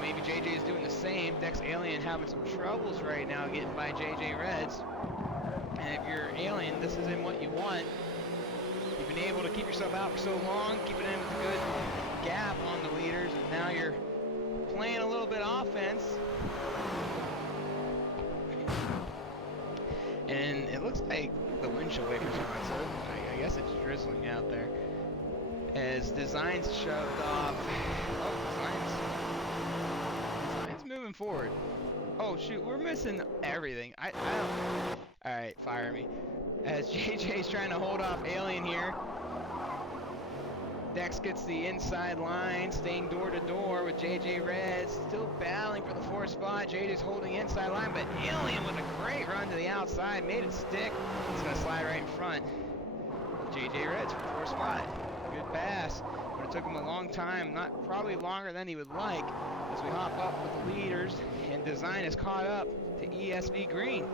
Maybe JJ is doing the same. Dex Alien having some troubles right now getting by JJ Reds. And if you're Alien, this isn't what you want. You've been able to keep yourself out for so long, keeping in with a good gap on the leaders, and now you're playing a little bit offense. And it looks like the windshield wipers are on, so I guess it's drizzling out there. As Design's shoved off. Oh, Design's moving forward. Oh shoot, we're missing everything. I don't. Alright, fire me. As JJ's trying to hold off Alien here. Dex gets the inside line, staying door to door with JJ Reds, still battling for the fourth spot. JJ's holding inside line, but Alien with a great run to the outside, made it stick. He's gonna slide right in front of JJ Reds for the fourth spot. Good pass, but it took him a long time, probably longer than he would like, as we hop up with the leaders, and Design is caught up to ESV Green.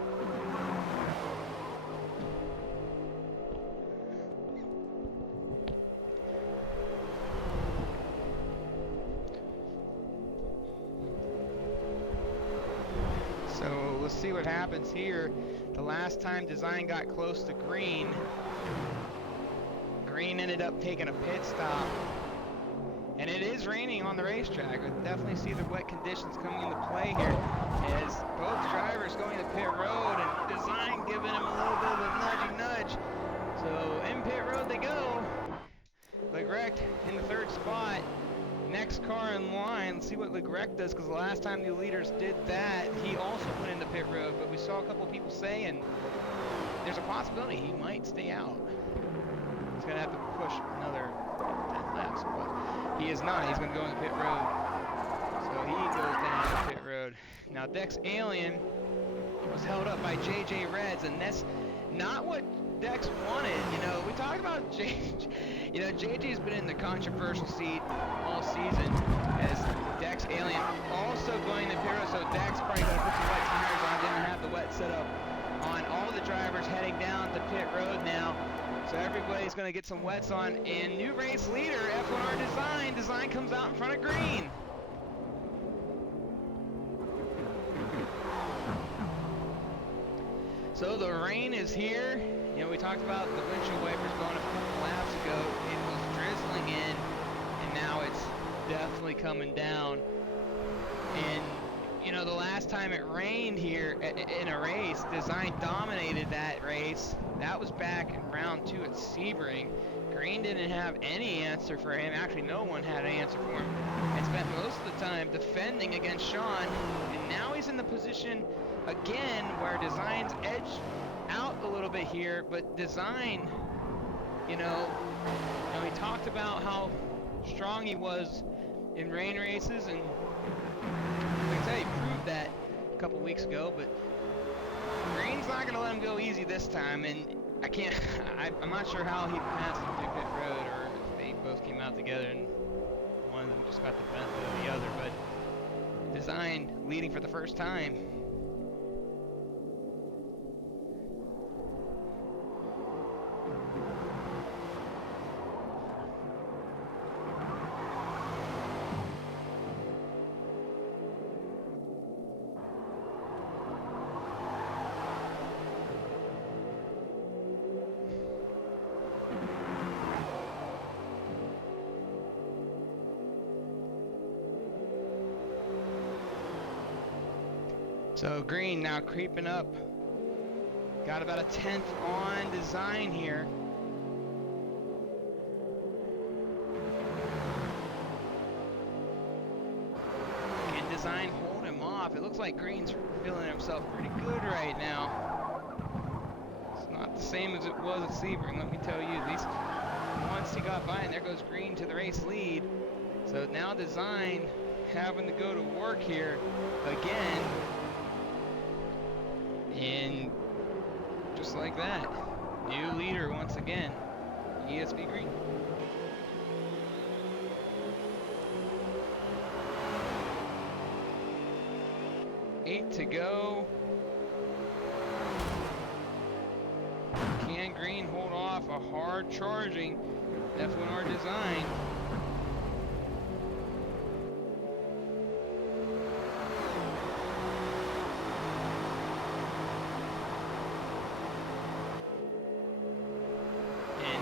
So let's see what happens here. The last time Design got close to Green, Green ended up taking a pit stop. And it is raining on the racetrack. I definitely see the wet conditions coming into play here as both drivers going to pit road and Design giving him a little bit of a nudge. So in pit road they go. Legrect in the third spot. Next car in line. Let's see what Legrect does, because the last time the leaders did that, he also went into pit road. But we saw a couple people saying there's a possibility he might stay out. He's going to have to push another 10 laps. But he is not. He's going to go into pit road. So he goes down to pit road. Now Dex Alien was held up by JJ Reds, and that's not what Dex wanted. You know, we talked about JJ. You know, JJ's been in the controversial seat all season as Dex Alien also going to pit road. So Dex probably going to put some wet tires on. Didn't have the wet setup on. All the drivers heading down to pit road now. So everybody's going to get some wets on. And new race leader, F1R Design. Design comes out in front of Green. So the rain is here. You know, we talked about the windshield wipers going a couple laps ago. It was drizzling in, and now it's definitely coming down. And, you know, the last time it rained here in a race, Design dominated that race. That was back in round 2 at Sebring. Green didn't have any answer for him. Actually, no one had an answer for him. And spent most of the time defending against Sean. And now he's in the position again where Design's edged out a little bit here, but Design, you know, he talked about how strong he was in rain races, and like I said, he proved that a couple weeks ago. But Green's not going to let him go easy this time, and I'm not sure how he passed him through pit road, or if they both came out together and one of them just got the benefit of the other. But Design leading for the first time. So green now creeping up. Got about a 10th on design here. Can design hold him off? It looks like green's feeling himself pretty good right now. It's not the same as it was at Sebring, let me tell you. At least once he got by, and there goes green to the race lead. So now design having to go to work here again. And just like that, new leader once again, ESV Green. Eight to go. Can green hold off a hard charging F1R design?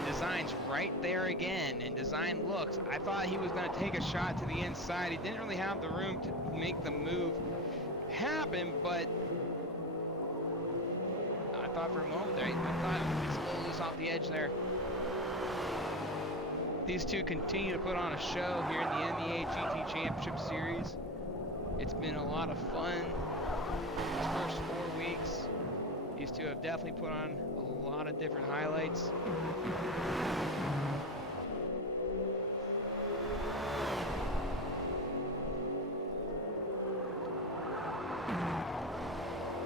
Design's right there again, and design looks. I thought he was going to take a shot to the inside. He didn't really have the room to make the move happen, but I thought for a moment there, I thought he was a little loose off the edge there. These two continue to put on a show here in the MEA GT Championship Series. It's been a lot of fun these first 4 weeks. These two have definitely put on a lot of different highlights.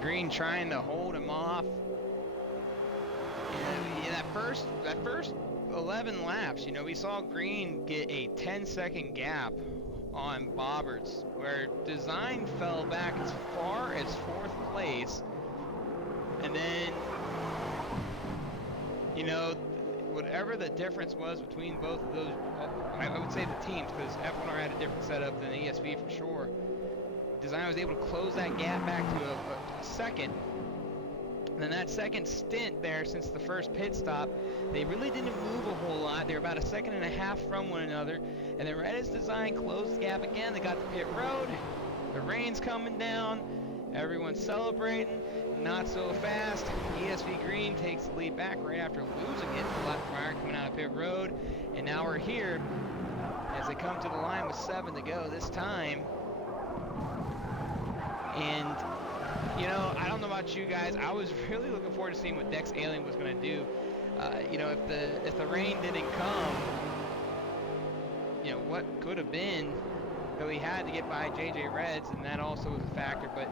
Green trying to hold him off. Yeah, that first 11 laps, you know, we saw Green get a 10-second gap on Bobberts, where design fell back as far as 4th place. And then, you know, whatever the difference was between both of those, I would say the teams, because F1R had a different setup than ESV for sure. Design was able to close that gap back to a second. And then that second stint there since the first pit stop, they really didn't move a whole lot. They were about a second and a half from one another. And then right as design closed the gap again, they got to pit road. The rain's coming down. Everyone's celebrating. Not so fast. ESV Green takes the lead back right after losing it. The lap prior coming out of pit road. And now we're here as they come to the line with 7 to go this time. And, you know, I don't know about you guys. I was really looking forward to seeing what Dex Alien was going to do. You know, if the rain didn't come, you know, what could have been, though he had to get by JJ Reds, and that also was a factor. But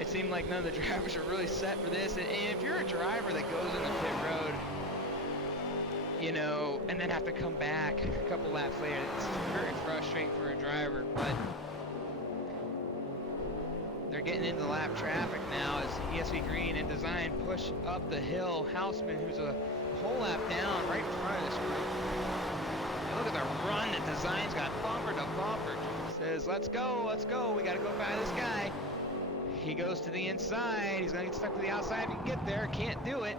it seemed like none of the drivers are really set for this. And if you're a driver that goes in the pit road, you know, and then have to come back a couple laps later, it's very frustrating for a driver. But they're getting into lap traffic now as ESV Green and Design push up the hill. Houseman, who's a whole lap down right in front of this group. And look at the run that Design's got, bumper to bumper. Says, let's go, we gotta go by this guy. He goes to the inside, he's gonna get stuck to the outside if he can get there, can't do it.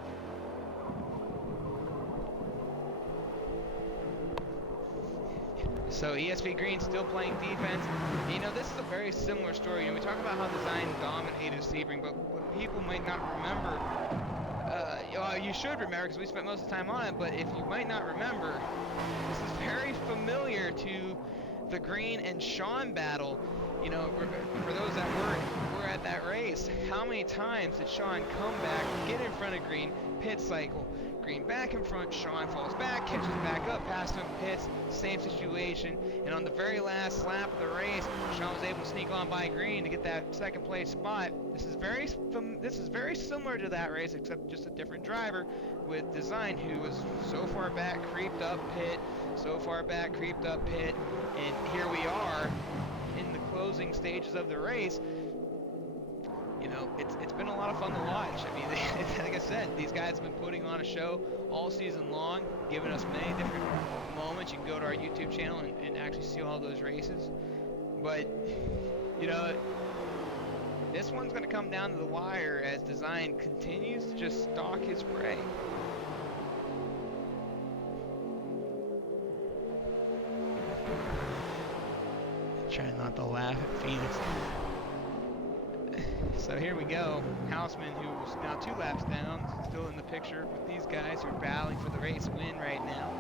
So ESV Green still playing defense. You know, this is a very similar story. You know, we talk about how Design dominated Sebring, but what people might not remember, you should remember because we spent most of the time on it, but if you might not remember, this is very familiar to the Green and Sean battle. You know, for those that were at that race, how many times did Sean come back, get in front of Green, pit cycle, Green back in front, Sean falls back, catches back up, past him, pits, same situation, and on the very last lap of the race, Sean was able to sneak on by Green to get that second place spot. This is very similar to that race, except just a different driver with Design, who was so far back, creeped up pit, so far back, creeped up pit, and here we are in the closing stages of the race. You know, it's been a lot of fun to watch. I mean, like I said, these guys have been putting on a show all season long, giving us many different moments. You can go to our YouTube channel and actually see all those races. But, you know, this one's going to come down to the wire as Design continues to just stalk his prey. Trying not to laugh at Phoenix. So here we go. Houseman, who's now 2 laps down, still in the picture with these guys who are battling for the race win right now.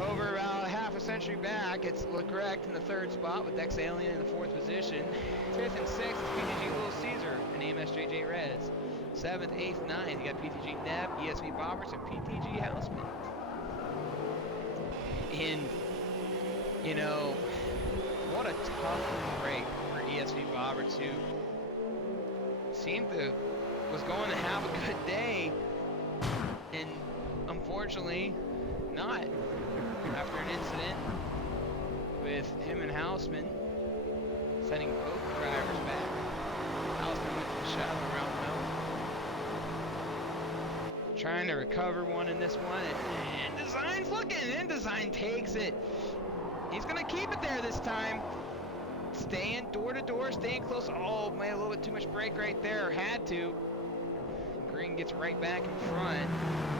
Over about half a century back, it's Leclerc in the 3rd spot with Dex Alien in the 4th position. 5th and 6th is PTG Little Caesar and AMS JJ Reds. 7th, 8th, 9th, you got PTG Neb, ESV Bobbers, and PTG Houseman. And, you know, what a tough break for ESV Bobbers, who seemed to was going to have a good day, and unfortunately not, after an incident with him and Houseman, sending both drivers back. Houseman went to the shadow around the middle, trying to recover one in this one, and Design's looking, and Design takes it. He's gonna keep it there this time. Staying door to door, staying close. Oh, made a little bit too much brake right there, had to. Green gets right back in front.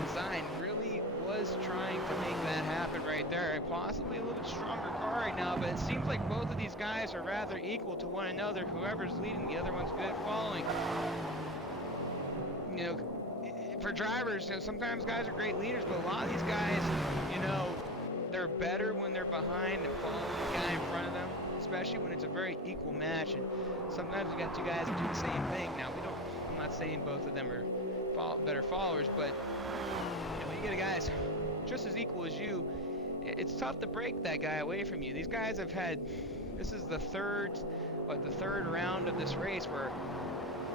Design really was trying to make that happen right there. Possibly a little bit stronger car right now, but it seems like both of these guys are rather equal to one another. Whoever's leading, the other one's good at following. You know, for drivers, you know, sometimes guys are great leaders, but a lot of these guys, you know, they're better when they're behind and following the guy in front of them, especially when it's a very equal match. And sometimes we got 2 guys that do the same thing. Now, I'm not saying both of them are better followers, but you know, when you get a guy that's just as equal as you, it's tough to break that guy away from you. These guys have had, this is the third round of this race where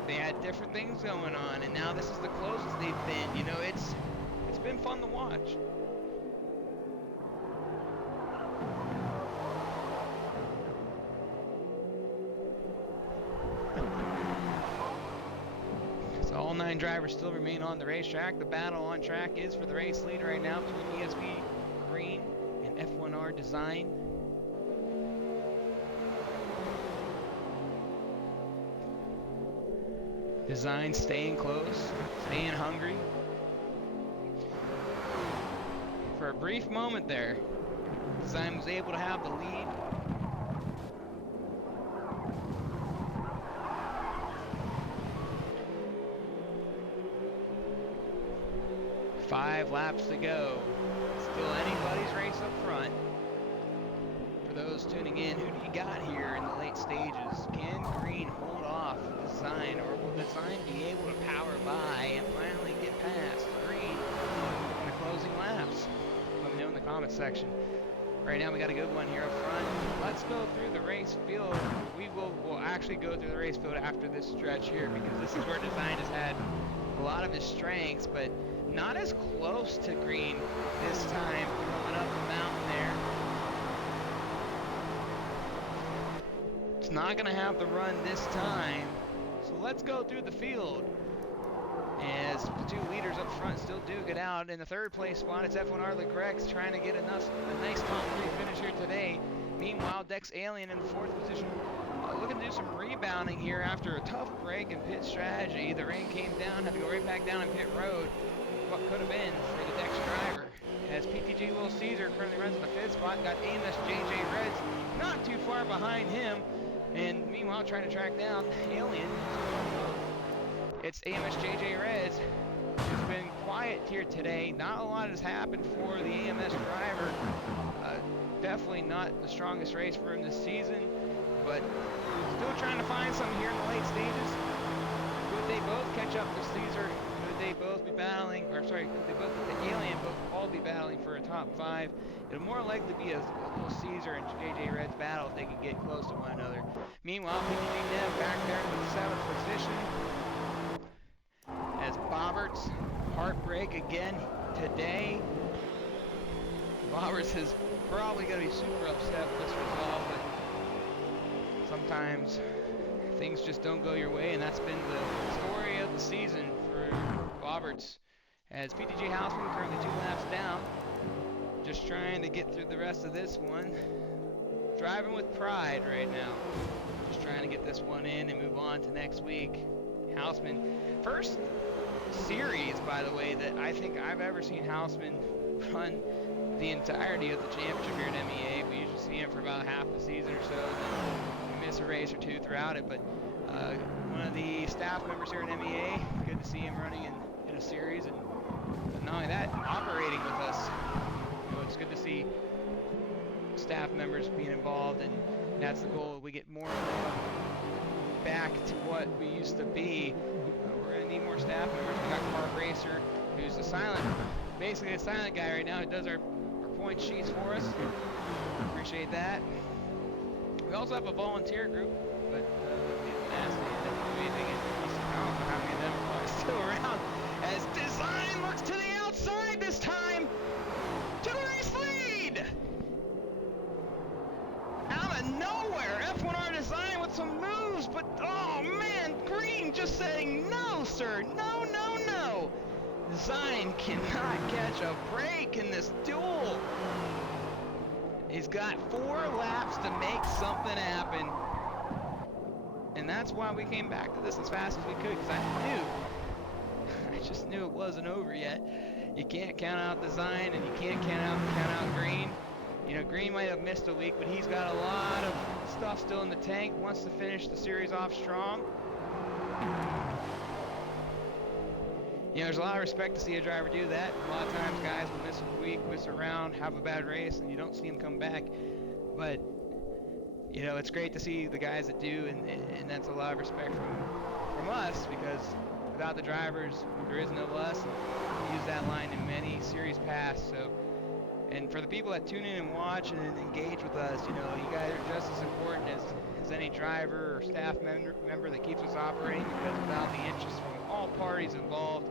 they had different things going on, and now this is the closest they've been. You know, it's been fun to watch. So all 9 drivers still remain on the racetrack. The battle on track is for the race lead right now between ESV Green and F1R Design. Design staying close, staying hungry. For a brief moment there, Design was able to have the lead. Five laps to go. Still anybody's race up front. For those tuning in, who do you got here in the late stages? Can Green hold off Design, or will Design be able to power by and finally get past Green in the closing laps? Let me know in the comments section. Right now we got a good one here up front. Let's go through the race field. We'll actually go through the race field after this stretch here, because this is where Design has had a lot of his strengths, but not as close to Green this time, coming up the mountain there. It's not going to have the run this time, so let's go through the field. As the 2 leaders up front still duke it out. In the 3rd place spot, it's F1R Leclerc trying to get a nice top 3 finish here today. Meanwhile, Dex Alien in the 4th position, looking to do some rebounding here after a tough break in pit strategy. The rain came down, had to go right back down in pit road. What could have been for the Dex driver. As PTG Little Caesar currently runs in the 5th spot, got AMS JJ Reds not too far behind him. And meanwhile, trying to track down Alien. It's AMS JJ Reds, who's been quiet here today. Not a lot has happened for the AMS driver. Definitely not the strongest race for him this season, but still trying to find something here in the late stages. Could they both catch up to Caesar? Could they both be battling, or sorry, could they both, the Alien, both all be battling for a top 5? It'll more likely be a little Caesar and JJ Red's battle if they can get close to one another. Meanwhile, PTG Nev back there in the 7th position. As Bobberts, heartbreak again today. Bobberts is probably going to be super upset with this result, but sometimes things just don't go your way, and that's been the story of the season for Bobberts. As PTG Houseman currently 2 laps down, just trying to get through the rest of this one. Driving with pride right now. Just trying to get this one in and move on to next week. Houseman, first series, by the way, that I think I've ever seen Houseman run the entirety of the championship here at MEA. We usually see him for about half the season or so, and then we miss a race or 2 throughout it, but uh, one of the staff members here in MEA. Good to see him running in a series, and not only that, operating with us. You know, it's good to see staff members being involved, and that's the goal. We get more and more back to what we used to be. We're gonna need more staff members. We got Park Racer, who's basically a silent guy right now, who does our point sheets for us. Appreciate that. We also have a volunteer group, but I don't know how many of them are still around. As Design looks to the outside this time to the race lead. Out of nowhere, F1R Design with some moves, but oh man, Green just saying no, sir, no, no, no. Design cannot catch a break in this duel. He's got 4 laps to make something happen. And that's why we came back to this as fast as we could, because I just knew it wasn't over yet. You can't count out Design, and you can't count out Green. You know, Green might have missed a week, but he's got a lot of stuff still in the tank, wants to finish the series off strong. You know, there's a lot of respect to see a driver do that. A lot of times guys will miss a week, miss a round, have a bad race, and you don't see them come back. But, you know, it's great to see the guys that do, and that's a lot of respect from us, because without the drivers, there is no us. We use that line in many series past. So, and for the people that tune in and watch and engage with us, you know, you guys are just as important as any driver or staff member that keeps us operating, because without the interest from all parties involved,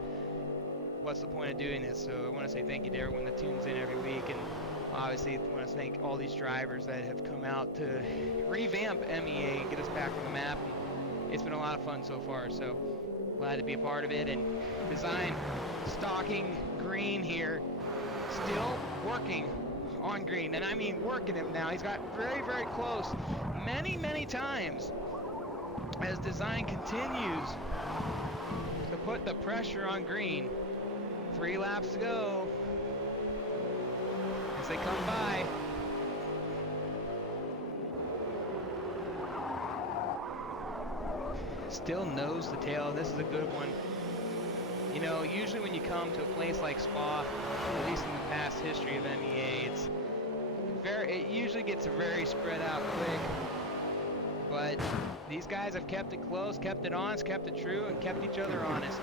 what's the point of doing this? So I want to say thank you to everyone that tunes in every week, and obviously I want to thank all these drivers that have come out to revamp MEA and get us back on the map. And it's been a lot of fun so far, so glad to be a part of it. And Design stalking Green here, still working on Green, and I mean working him now. He's got very, very close many times as Design continues to put the pressure on Green. 3 laps to go as they come by. Still nose to tail. This is a good one. You know, usually when you come to a place like Spa, at least in the past history of MEA, it usually gets very spread out quick. But these guys have kept it close, kept it honest, kept it true, and kept each other honest.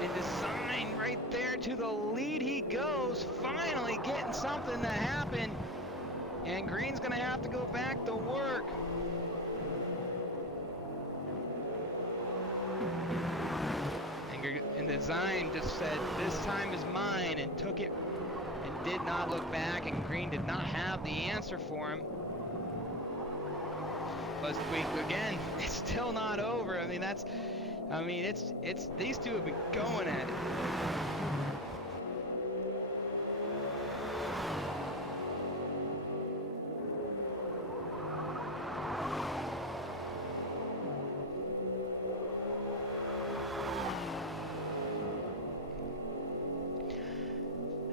And Design right there to the lead he goes, finally getting something to happen. And Green's gonna have to go back to work. And Design just said, this time is mine, and took it and did not look back, and Green did not have the answer for him. But again, it's still not over. I mean, it's these two have been going at it.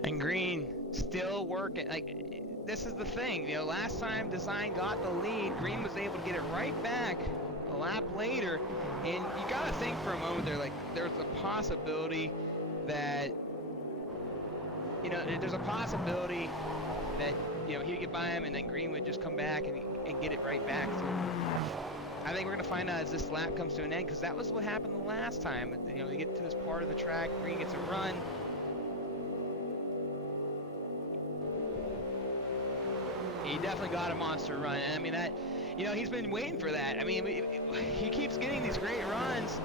And Green still working. Like, this is the thing, you know, last time Design got the lead, Green was able to get it right back a lap later, and you gotta think for a moment there, like, there's a possibility that, you know, there's a possibility that, you know, he'd get by him and then Green would just come back and get it right back. So I think we're gonna find out as this lap comes to an end, because that was what happened the last time. You know, you get to this part of the track, Green gets a run. He definitely got a monster run. I mean, that, you know, he's been waiting for that. I mean, he keeps getting these great runs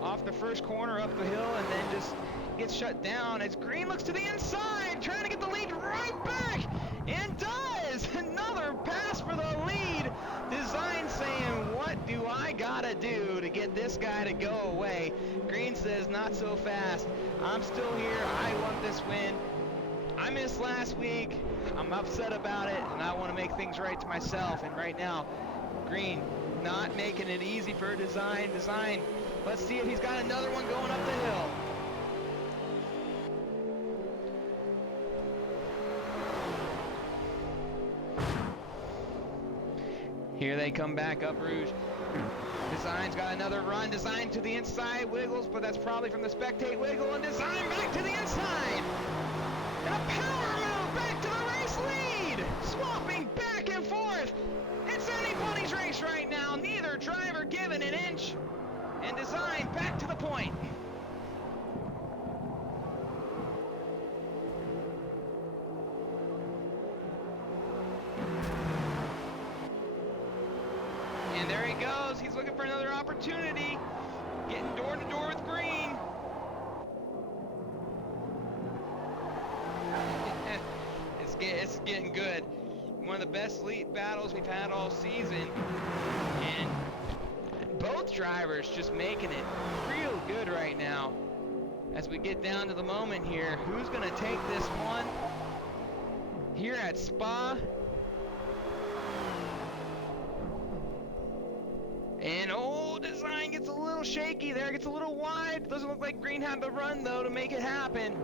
off the first corner up the hill, and then just gets shut down as Green looks to the inside, trying to get the lead right back, and does! Another pass for the lead. Design saying, what do I gotta do to get this guy to go away? Green says, not so fast. I'm still here. I want this win. I missed last week. I'm upset about it, and I want to make things right to myself. And right now, Green not making it easy for Design. Let's see if he's got another one going up the hill. Here they come back up Rouge. Design's got another run. Design to the inside, wiggles, but that's probably from the spectate wiggle, and Design back to the inside. And a power move back to the race lead. Swapping back and forth. It's anybody's race right now. Neither driver given an inch. And Design back to the point. And there he goes. He's looking for another opportunity. Getting door to door with Green. It's getting good. One of the best elite battles we've had all season. And both drivers just making it real good right now. As we get down to the moment here, who's going to take this one here at Spa? And Design gets a little shaky there, gets a little wide. Doesn't look like Green had the run though to make it happen.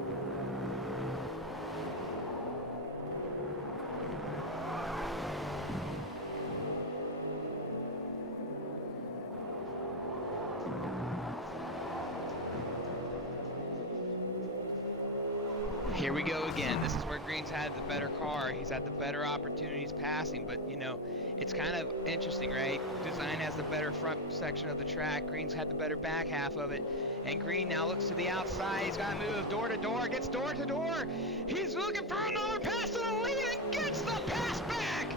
Here we go again. This is where Green's had the better car. He's had the better opportunities passing, but you know, it's kind of interesting, right? Design has the better front section of the track. Green's had the better back half of it. And Green now looks to the outside. He's got to move door to door, gets door to door. He's looking for another pass to the lead and gets the pass back.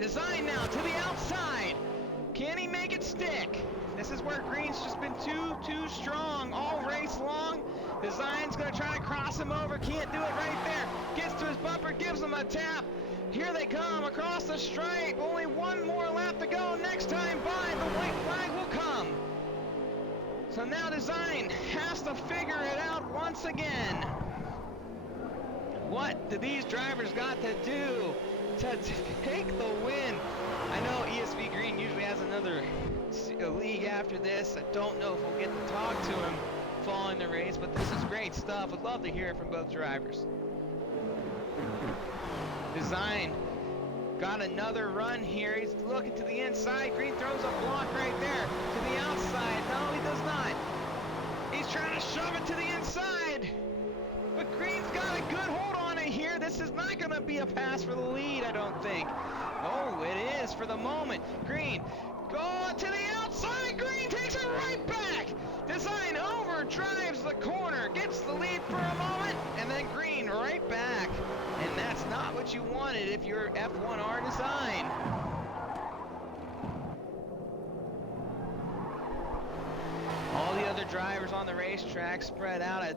Design now to the outside. Can he make it stick? This is where Green's just been too strong all race long. Design's gonna try to cross him over, can't do it right there. Gets to his bumper, gives him a tap. Here they come across the stripe. Only one more lap to go. Next time by, the white flag will come. So now Design has to figure it out once again. What do these drivers got to do to take the win? I know ESV Green usually has another league after this. I don't know if we'll get to talk to him following the race, but this is great stuff. I'd love to hear it from both drivers. Design got another run here. He's looking to the inside. Green throws a block right there to the outside. No, he does not. He's trying to shove it to the inside, but Green's got a good hold on it here. This is not going to be a pass for the lead, I don't think. Oh, it is for the moment. Green going to the outside. Green takes it right back. Design overdrives the corner, gets the lead for a moment, and then Green right back. And that's not what you wanted if you're F1R Design. All the other drivers on the racetrack spread out. I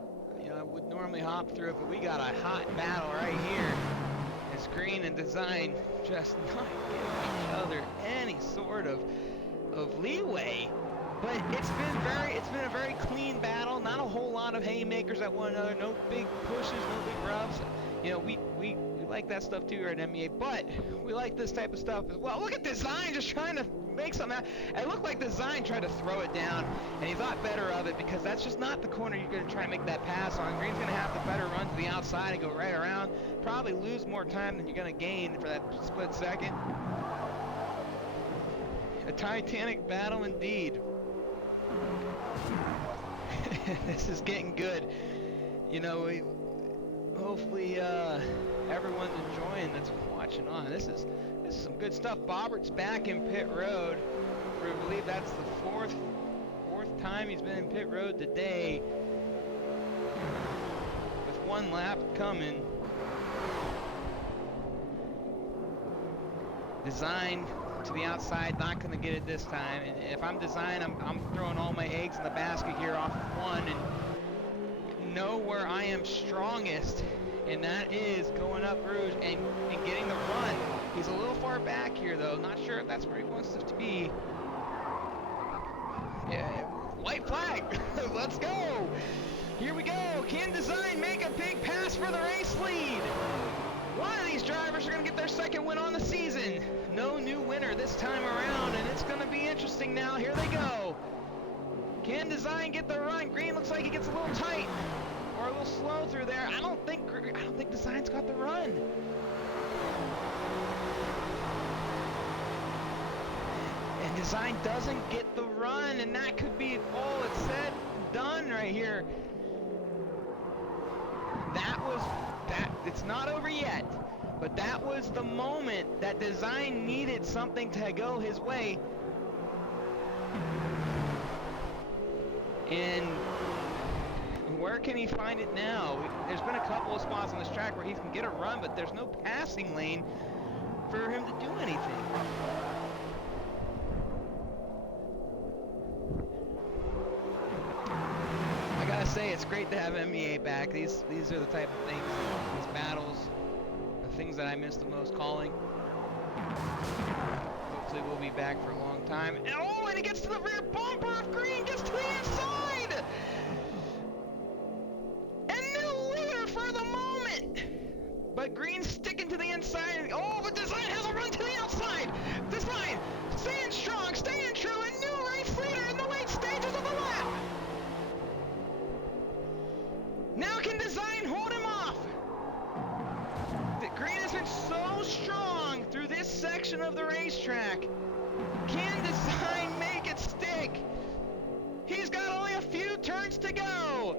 would normally hop through it, but we got a hot battle right here. As Green and Design just not giving each other any sort of leeway. But it's been a very clean battle. Not a whole lot of haymakers at one another. No big pushes, no big rubs. You know, we like that stuff too here at MEA, but we like this type of stuff as well. Look at Design just trying to make something out. It looked like Design tried to throw it down, and he thought better of it because that's just not the corner you're going to try and make that pass on. Green's going to have the better run to the outside and go right around. Probably lose more time than you're going to gain for that split second. A titanic battle indeed. This is getting good. You know, hopefully everyone's enjoying that's watching on. This is some good stuff. Bobbert's back in pit road. I believe that's the fourth time he's been in pit road today, with one lap coming. Design to the outside, not going to get it this time. And if I'm Design, I'm throwing all my eggs in the basket here off of one and know where I am strongest, and that is going up Rouge and getting the run. He's a little far back here though, not sure if that's where he wants us to be. Yeah, white flag. Let's go. Here we go. Can Design make a big pass for the race lead? One of these drivers are going to get their second win on the season. No new winner this time around, and it's going to be interesting now. Here they go. Can Design get the run? Green looks like he gets a little tight or a little slow through there. I don't think Design's got the run. And Design doesn't get the run, and that could be all it's said and done right here. It's not over yet, but that was the moment that Design needed something to go his way. And where can he find it now? There's been a couple of spots on this track where he can get a run, but there's no passing lane for him to do anything. I gotta say, it's great to have MEA back. These are the type of things, these battles, the things that I miss the most calling. Hopefully we'll be back for a long time. Oh, and it gets to the rear bumper of Green, gets to the inside! And new leader for the moment! But Green's sticking to the inside. Oh, but Design has a run to the outside! Design, staying strong, staying true, and new race leader in the late stages of the lap! Now can Design hold him off? Green has been so strong through this section of the racetrack. Can Design make it stick? He's got only a few turns to go.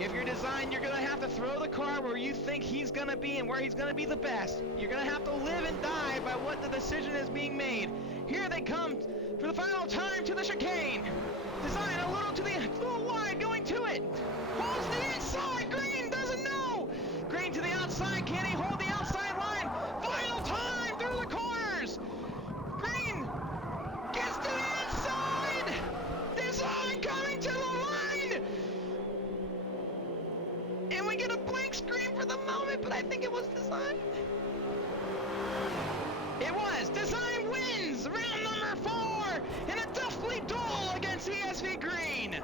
If you're Design, you're going to have to throw the car where you think he's going to be and where he's going to be the best. You're going to have to live and die by what the decision is being made. Here they come for the final time to the chicane. Design a little wide going to it. Holds the inside. Green doesn't know. Green to the outside. Can he hold the outside line? Final time through the corners. Green gets to the inside. Design coming to the line. And we get a blank screen for the moment, but I think it was Design. It was. Design wins round number 4 in a deathly duel against ESV Green.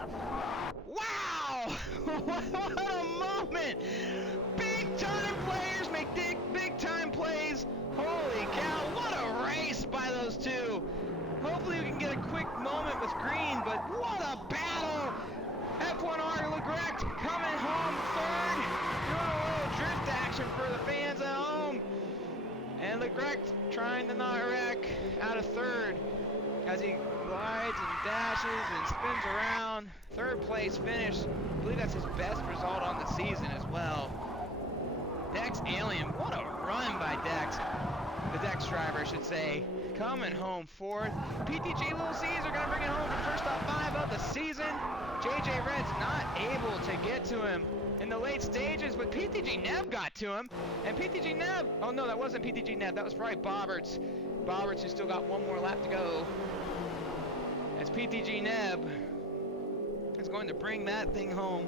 Wow! What a moment! Big time players make big time plays. Holy cow, what a race by those two. Hopefully we can get a quick moment with Green, but what a battle! F1R Legrecht coming home third, doing a little drift action for the fans at home. And Legrecht trying to not wreck out of third as he glides and dashes and spins around. Third place finish. I believe that's his best result on the season as well. Dex Alien, what a run by Dex. The Dex driver, I should say. Coming home fourth. PTG Little C's are going to bring it home for first top 5 of the season. JJ Red's not able to get to him in the late stages, but PTG Neb got to him. And PTG Neb, oh no, that wasn't PTG Neb, that was probably Bobberts. Bobberts, who still got one more lap to go. As PTG Neb is going to bring that thing home.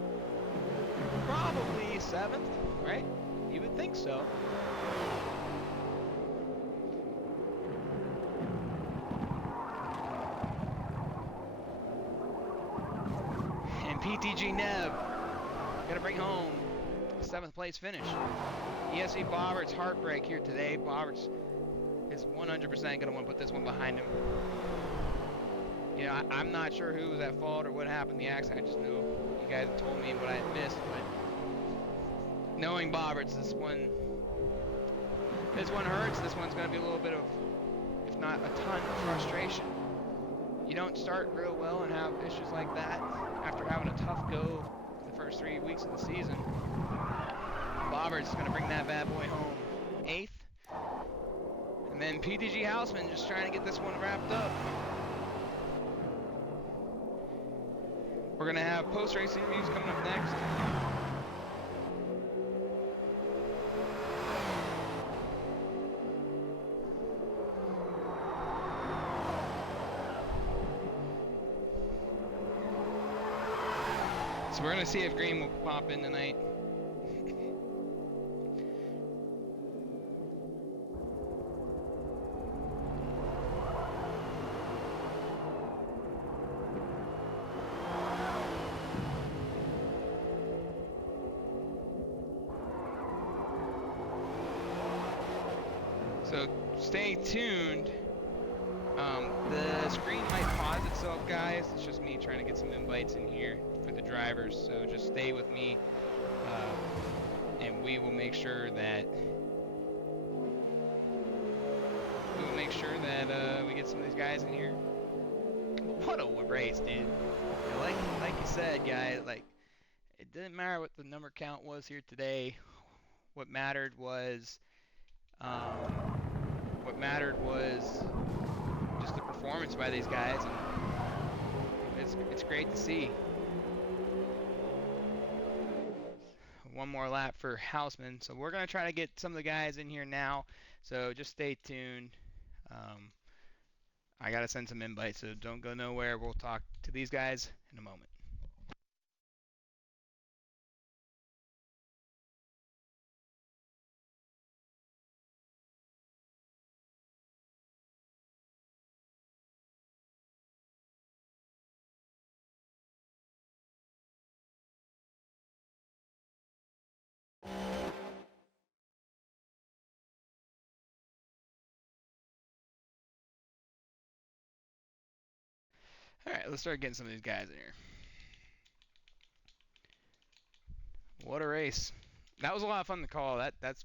Probably 7th, right? You would think so. And PTG Neb gonna bring home a 7th place finish. ESC Bobberts heartbreak here today. Bobberts is 100% gonna want to put this one behind him. You know, I'm not sure who was at fault or what happened in the accident. I just knew you guys told me what I had missed, but knowing Bobberts, this one hurts. This one's gonna be a little bit of, if not a ton of frustration. You don't start real well and have issues like that after having a tough go the first 3 weeks of the season. Bobberts is gonna bring that bad boy home 8th. And then PTG Houseman just trying to get this one wrapped up. We're gonna have post-race interviews coming up next. So we're gonna see if Green will pop in tonight. So stay tuned. The screen might pause itself, guys. It's just me trying to get some invites in here for the drivers. So just stay with me, and we will make sure that we'll make sure that we get some of these guys in here. What a race, dude! Like you said, guys, like it didn't matter what the number count was here today. What mattered was what mattered was just the performance by these guys, and it's great to see. One more lap for Houseman, so we're gonna try to get some of the guys in here now. So just stay tuned. I gotta send some invites, so don't go nowhere. We'll talk to these guys in a moment. All right, let's start getting some of these guys in here. What a race! That was a lot of fun to call. That's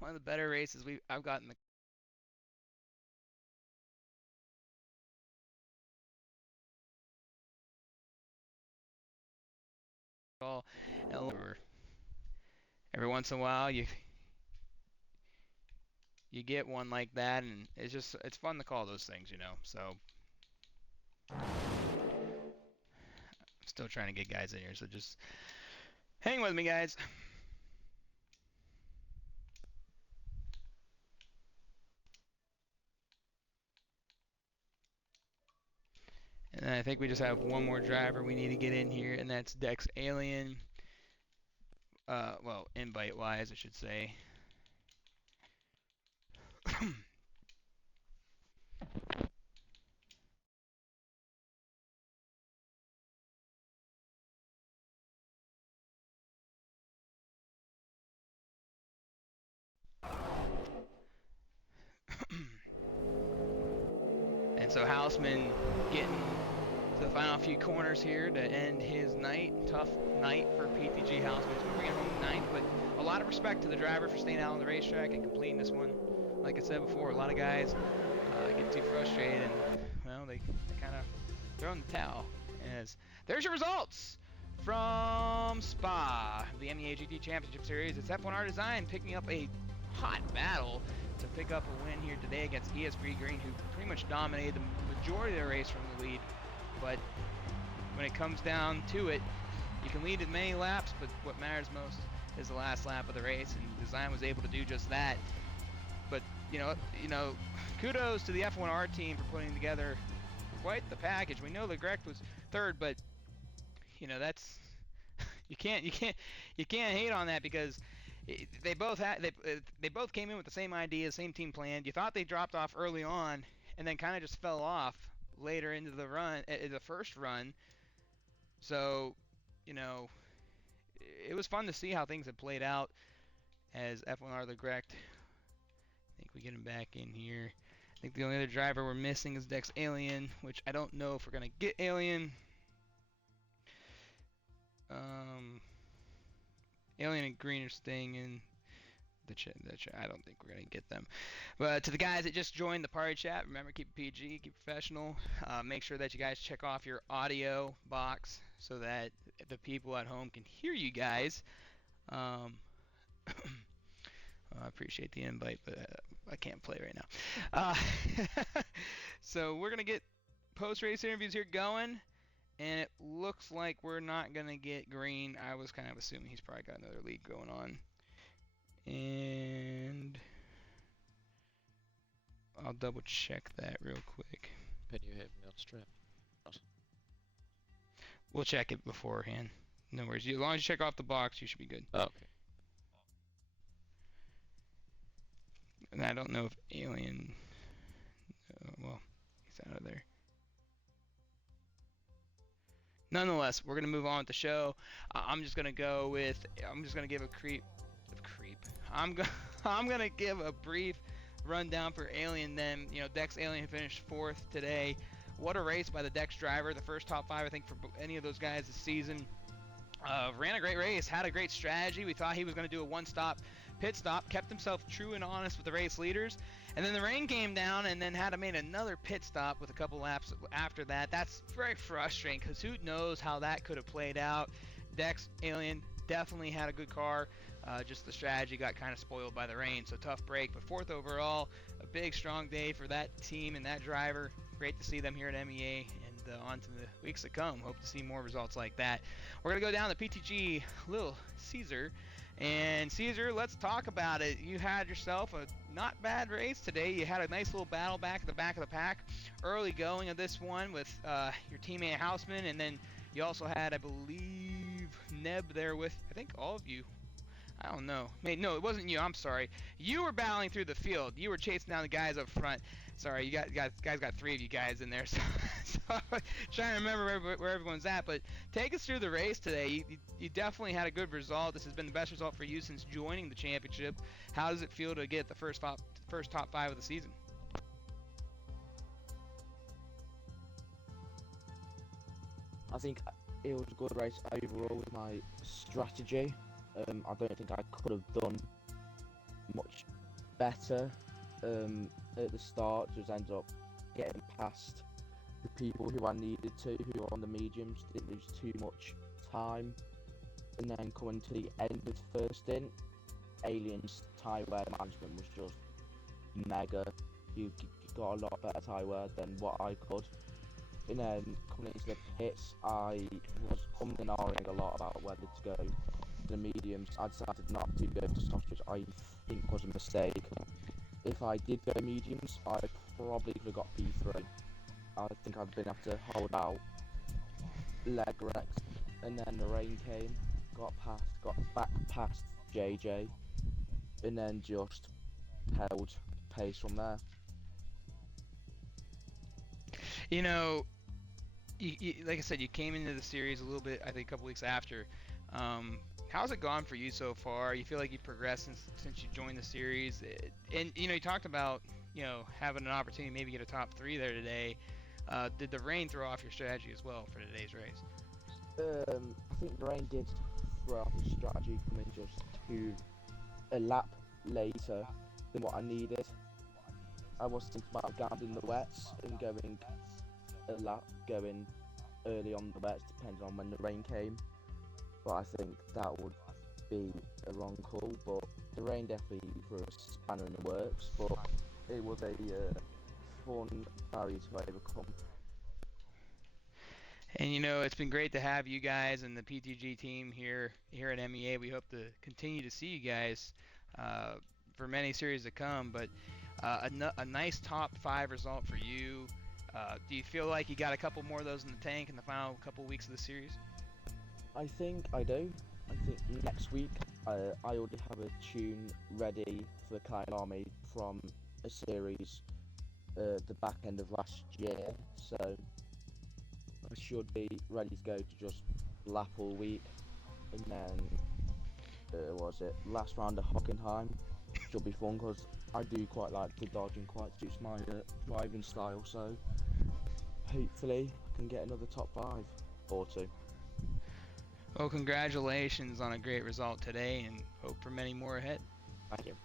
one of the better races I've gotten the call. Every once in a while, you get one like that, and it's fun to call those things, you know. So still trying to get guys in here, so just hang with me, guys. And then I think we just have one more driver we need to get in here, and that's Dex Alien. Well, invite-wise, I should say. And so Houseman getting to the final few corners here to end his night. Tough night for PTG Houseman. He's bringing home ninth, but a lot of respect to the driver for staying out on the racetrack and completing this one. Like I said before, a lot of guys get too frustrated and, well, they kind of throw in the towel. As there's your results from Spa, the MEA GT Championship Series. It's F1R Design picking up a hot battle to pick up a win here today against ESB Green, who pretty much dominated the majority of the race from the lead. But when it comes down to it, you can lead as many laps, but what matters most is the last lap of the race, and Design was able to do just that. But you know, kudos to the F1R team for putting together quite the package. We know Legrecht was third, but you know that's you can't hate on that, because they both came in with the same idea, same team plan. You thought they dropped off early on, and then kind of just fell off later into the run, the first run. So, you know, it was fun to see how things had played out as F1R Legrecht. I think we get him back in here. I think the only other driver we're missing is Dex Alien, which I don't know if we're gonna get Alien. Alien and Green are staying in the chat. I don't think we're gonna get them. But to the guys that just joined the party chat, remember, keep it PG, keep it professional. Make sure that you guys check off your audio box so that the people at home can hear you guys. I appreciate the invite, but I can't play right now. So we're gonna get post-race interviews here going, and it looks like we're not gonna get Green. I was kind of assuming he's probably got another league going on. And I'll double check that real quick. Can you have me on stream? We'll check it beforehand. No worries. As long as you check off the box, you should be good. Oh, okay. And I don't know if Alien... well, he's out of there. Nonetheless, we're going to move on with the show. I'm just going to give a I'm going to give a brief rundown for Alien then. You know, Dex Alien finished 4th today. What a race by the Dex driver. The first top 5, I think, for any of those guys this season. Ran a great race, had a great strategy. We thought he was going to do a one-stop pit stop, kept himself true and honest with the race leaders, and then the rain came down, and then had to make another pit stop with a couple laps after that. That's very frustrating because who knows how that could have played out. Dex Alien definitely had a good car. Just the strategy got kind of spoiled by the rain, so tough break. But fourth overall, a big, strong day for that team and that driver. Great to see them here at MEA, and on to the weeks to come. Hope to see more results like that. We're going to go down to PTG Little Caesar. And Caesar, let's talk about it. You had yourself a not bad race today. You had a nice little battle back at the back of the pack. Early going of this one with your teammate Houseman, and then you also had, I believe, Neb there with, I think, all of you. I don't know. No, it wasn't you. I'm sorry. You were battling through the field. You were chasing down the guys up front. Sorry, you guys got three of you guys in there. So trying to remember where everyone's at. But take us through the race today. You definitely had a good result. This has been the best result for you since joining the championship. How does it feel to get the first top five of the season? I think it was a good race overall with my strategy. I don't think I could have done much better at the start. Just ended up getting past the people who I needed to, who were on the mediums. Didn't lose too much time, and then coming to the end of the first stint, Alien's tyre wear management was just mega. You got a lot better tyre wear than what I could. And then coming into the pits, I was umming and ahhing a lot about whether to go the mediums. I decided not to go to softs, which I think was a mistake. If I did go mediums, I probably could have got P3. I think I'd been able to hold out leg wrecks, and then the rain came, got back past JJ, and then just held pace from there. You know, like I said, you came into the series a little bit, I think, a couple weeks after. How's it gone for you so far? You feel like you've progressed since you joined the series, and you talked about having an opportunity to maybe get a top 3 there today. Did the rain throw off your strategy as well for today's race? I think the rain did throw off the strategy, coming just to a lap later than what I needed. I was thinking about gambling the wets and going a lap, going early on the wets, depending on when the rain came. But I think that would be a wrong call. But the rain definitely threw a spanner in the works. But it was a fun barrier to overcome. And it's been great to have you guys and the PTG team here at MEA. We hope to continue to see you guys for many series to come. But a nice top 5 result for you. Do you feel like you got a couple more of those in the tank in the final couple weeks of the series? I think I do. I think next week I already have a tune ready for the Kind Army from a series the back end of last year. So I should be ready to go to just lap all week. And then, last round of Hockenheim should be fun because I do quite like the dodging, quite suits my driving style. So hopefully I can get another top 5 or 2. Well, congratulations on a great result today, and hope for many more ahead. Thank you.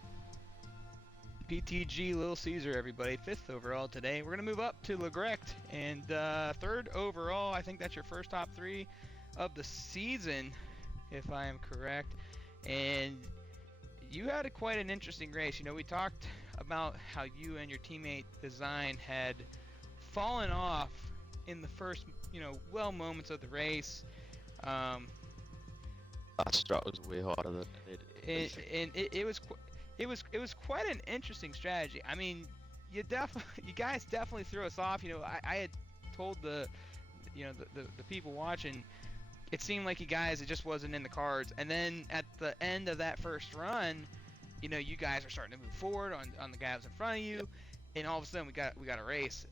PTG Little Caesar, everybody, 5th overall today. We're going to move up to Legrecht, and 3rd overall. I think that's your first top 3 of the season, if I am correct. And you had quite an interesting race. We talked about how you and your teammate Design had fallen off in the first, moments of the race. That strat was way harder than it needed. It was quite an interesting strategy. I mean, you guys definitely threw us off. I had told the people watching, it seemed like it just wasn't in the cards. And then at the end of that first run, you guys are starting to move forward on the guys in front of you, and all of a sudden we got a race.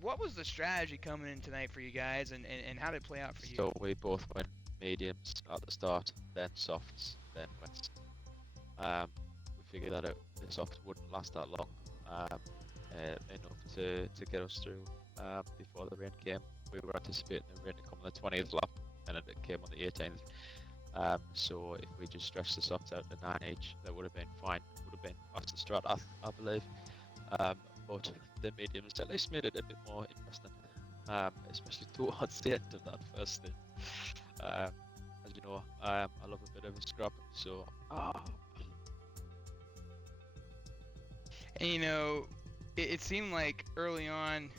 What was the strategy coming in tonight for you guys, and how did it play out for you? So we both went mediums at the start, then softs, then wets. We figured that the softs wouldn't last that long, enough to get us through before the rain came. We were anticipating the rain to come on the 20th lap, and then it came on the 18th. So if we just stretched the softs out to 9 each, that would have been fine. Would have been past the strat, I believe. But the mediums at least made it a bit more interesting, especially towards the end of that first stint. As you know, I love a bit of a scrub, so And you know, it seemed like early on.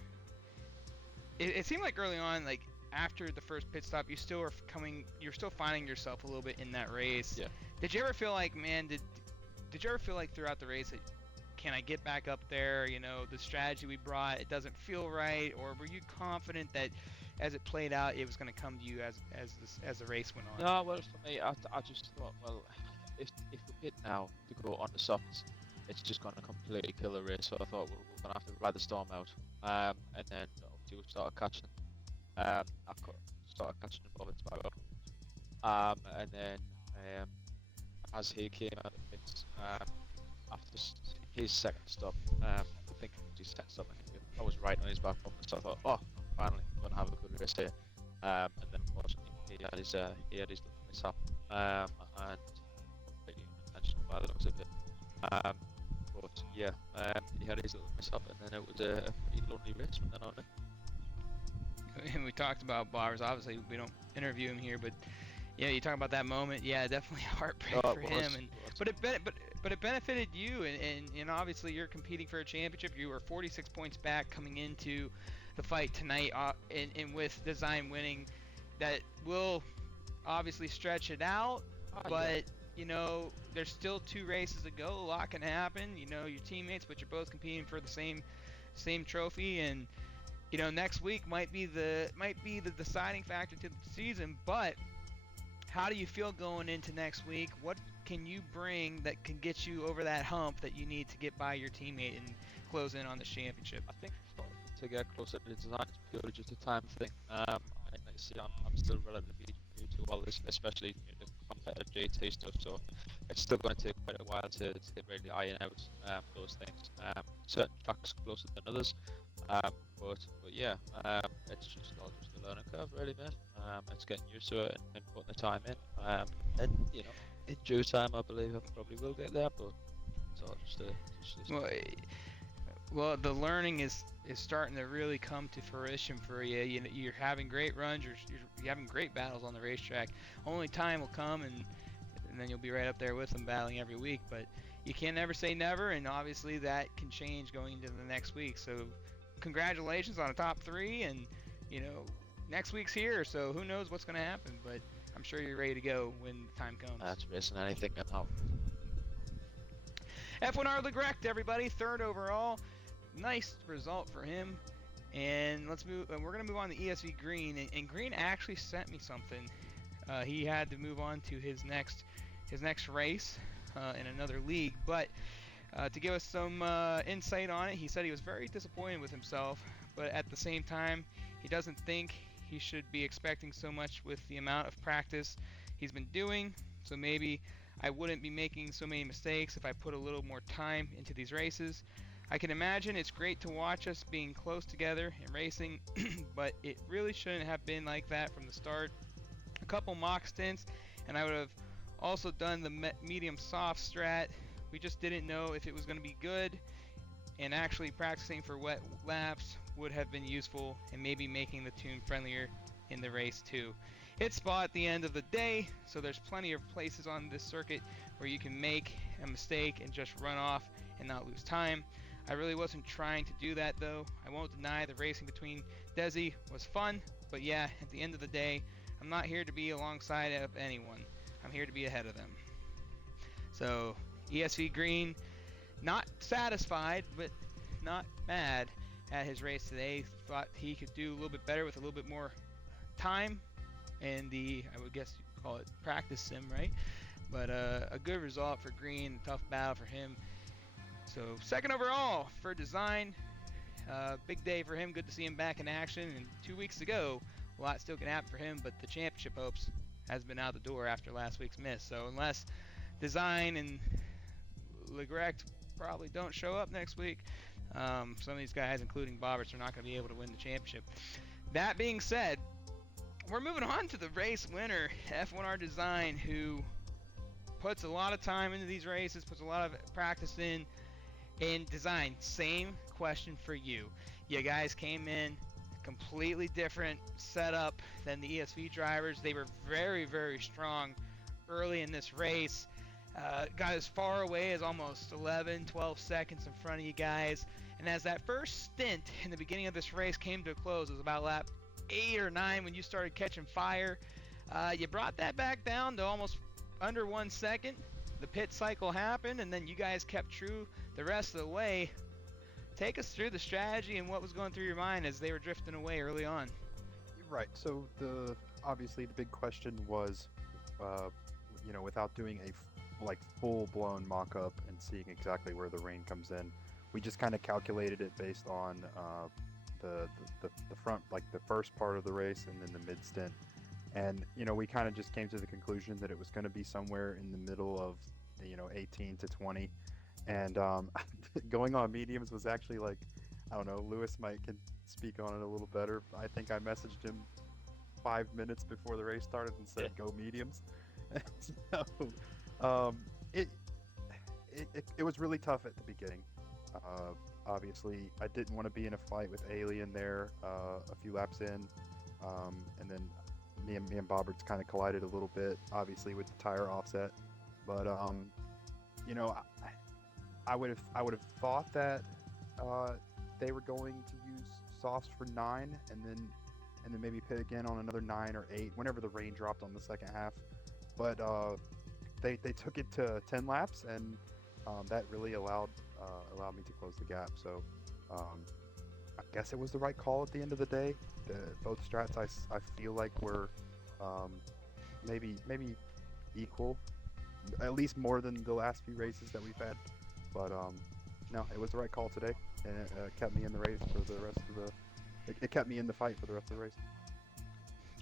It seemed like early on, like after the first pit stop, you're still finding yourself a little bit in that race. Yeah. Did you ever feel like, man, did you ever feel like throughout the race that, can I get back up there? You know, the strategy we brought, it doesn't feel right, or were you confident that as it played out, it was going to come to you as the race went on? No, well, for me, I just thought, well, if we pit now to go on the softs, it's just going to completely kill the race. So I thought, well, we're going to have to ride the storm out. And then obviously we started catching. Started catching the Roberts back up. And then as he came out of the pits, after his second stop, I think his second stop, I was right on his back bumper, so I thought, oh, finally, I'm going to have a good race here. And then unfortunately, he had his little mishap, and completely unintentional by the looks of it. But yeah, he had his little mishap, and then it was a pretty lonely race from then on. And we talked about Bowers. Obviously, we don't interview him here, but yeah, you talk about that moment. Yeah, definitely a heartbreak for him. But it benefited you, and obviously you're competing for a championship. You were 46 points back coming into the fight tonight, and with Design winning, that will obviously stretch it out. But you know, there's still 2 races to go. A lot can happen. You know, your teammates, but you're both competing for the same trophy, and you know, next week might be the deciding factor to the season. But how do you feel going into next week? What can you bring that can get you over that hump that you need to get by your teammate and close in on the championship? I think to get closer to the design, it's purely just a time thing. And like I see, I'm still relatively new to all this, especially the competitive JT stuff. So it's still going to take quite a while to really iron out those things. Certain tracks closer than others. But yeah, it's just all just a learning curve, really, man. It's getting used to it and putting the time in. And you know, in due time, I believe I probably will get there. But it's all just well, the learning is starting to really come to fruition for you. You know, you're having great runs. You're having great battles on the racetrack. Only time will come, and then you'll be right up there with them battling every week. But you can never say never, and obviously that can change going into the next week. So congratulations on a top 3, and you know, next week's here, so who knows what's going to happen, but I'm sure you're ready to go when the time comes. That's racing anything can happen. F1R Legrect, everybody, 3rd overall. Nice result for him. And let's move. We're going to move on to ESV Green, and Green actually sent me something. He had to move on to his next race in another league, but to give us some insight on it, he said he was very disappointed with himself, but at the same time, he doesn't think he should be expecting so much with the amount of practice he's been doing. So maybe I wouldn't be making so many mistakes if I put a little more time into these races. I can imagine it's great to watch us being close together and racing, but it really shouldn't have been like that from the start. A couple mock stints, and I would have also done the medium soft strat. We just didn't know if it was going to be good, and actually practicing for wet laps would have been useful, and maybe making the tune friendlier in the race too. It's spa at the end of the day, so there's plenty of places on this circuit where you can make a mistake and just run off and not lose time. I really wasn't trying to do that though. I won't deny the racing between Desi was fun, but yeah, at the end of the day, I'm not here to be alongside of anyone. I'm here to be ahead of them. So ESV Green, not satisfied, but not mad at his race today. Thought he could do a little bit better with a little bit more time and I would guess you'd call it practice sim, right? But a good result for Green, a tough battle for him. So 2nd overall for Design. Big day for him. Good to see him back in action. And 2 weeks to go, a lot still can happen for him, but the championship hopes has been out the door after last week's miss. So unless Design and Legrect probably don't show up next week, some of these guys, including Bobbers, are not going to be able to win the championship. That being said, we're moving on to the race winner, F1R Design, who puts a lot of time into these races, puts a lot of practice in. And Design, same question for you. You guys came in completely different setup than the ESV drivers. They were very, very strong early in this race. Got as far away as almost 11, 12 seconds in front of you guys. And as that first stint in the beginning of this race came to a close, it was about lap 8 or 9 when you started catching fire. You brought that back down to almost under 1 second. The pit cycle happened, and then you guys kept true the rest of the way. Take us through the strategy and what was going through your mind as they were drifting away early on. Right. So obviously the big question was, without doing a full-blown mock-up and seeing exactly where the rain comes in, we just kind of calculated it based on the front, like the first part of the race and then the mid stint. And we kind of just came to the conclusion that it was going to be somewhere in the middle of 18 to 20. And going on mediums was actually like, I don't know, Lewis can speak on it a little better. I think I messaged him 5 minutes before the race started and said go mediums. So it was really tough at the beginning. Obviously I didn't want to be in a fight with Alien there a few laps in, and then me and Bobberts kind of collided a little bit, obviously with the tire offset. But I would have thought that they were going to use softs for 9 and then maybe pit again on another 9 or 8 whenever the rain dropped on the second half. But they took it to 10 laps, and that really allowed me to close the gap. So I guess it was the right call at the end of the day. Both strats I feel like were maybe equal, at least more than the last few races that we've had. But no, it was the right call today, and it kept me in the race for the rest of the. It kept me in the fight for the rest of the race.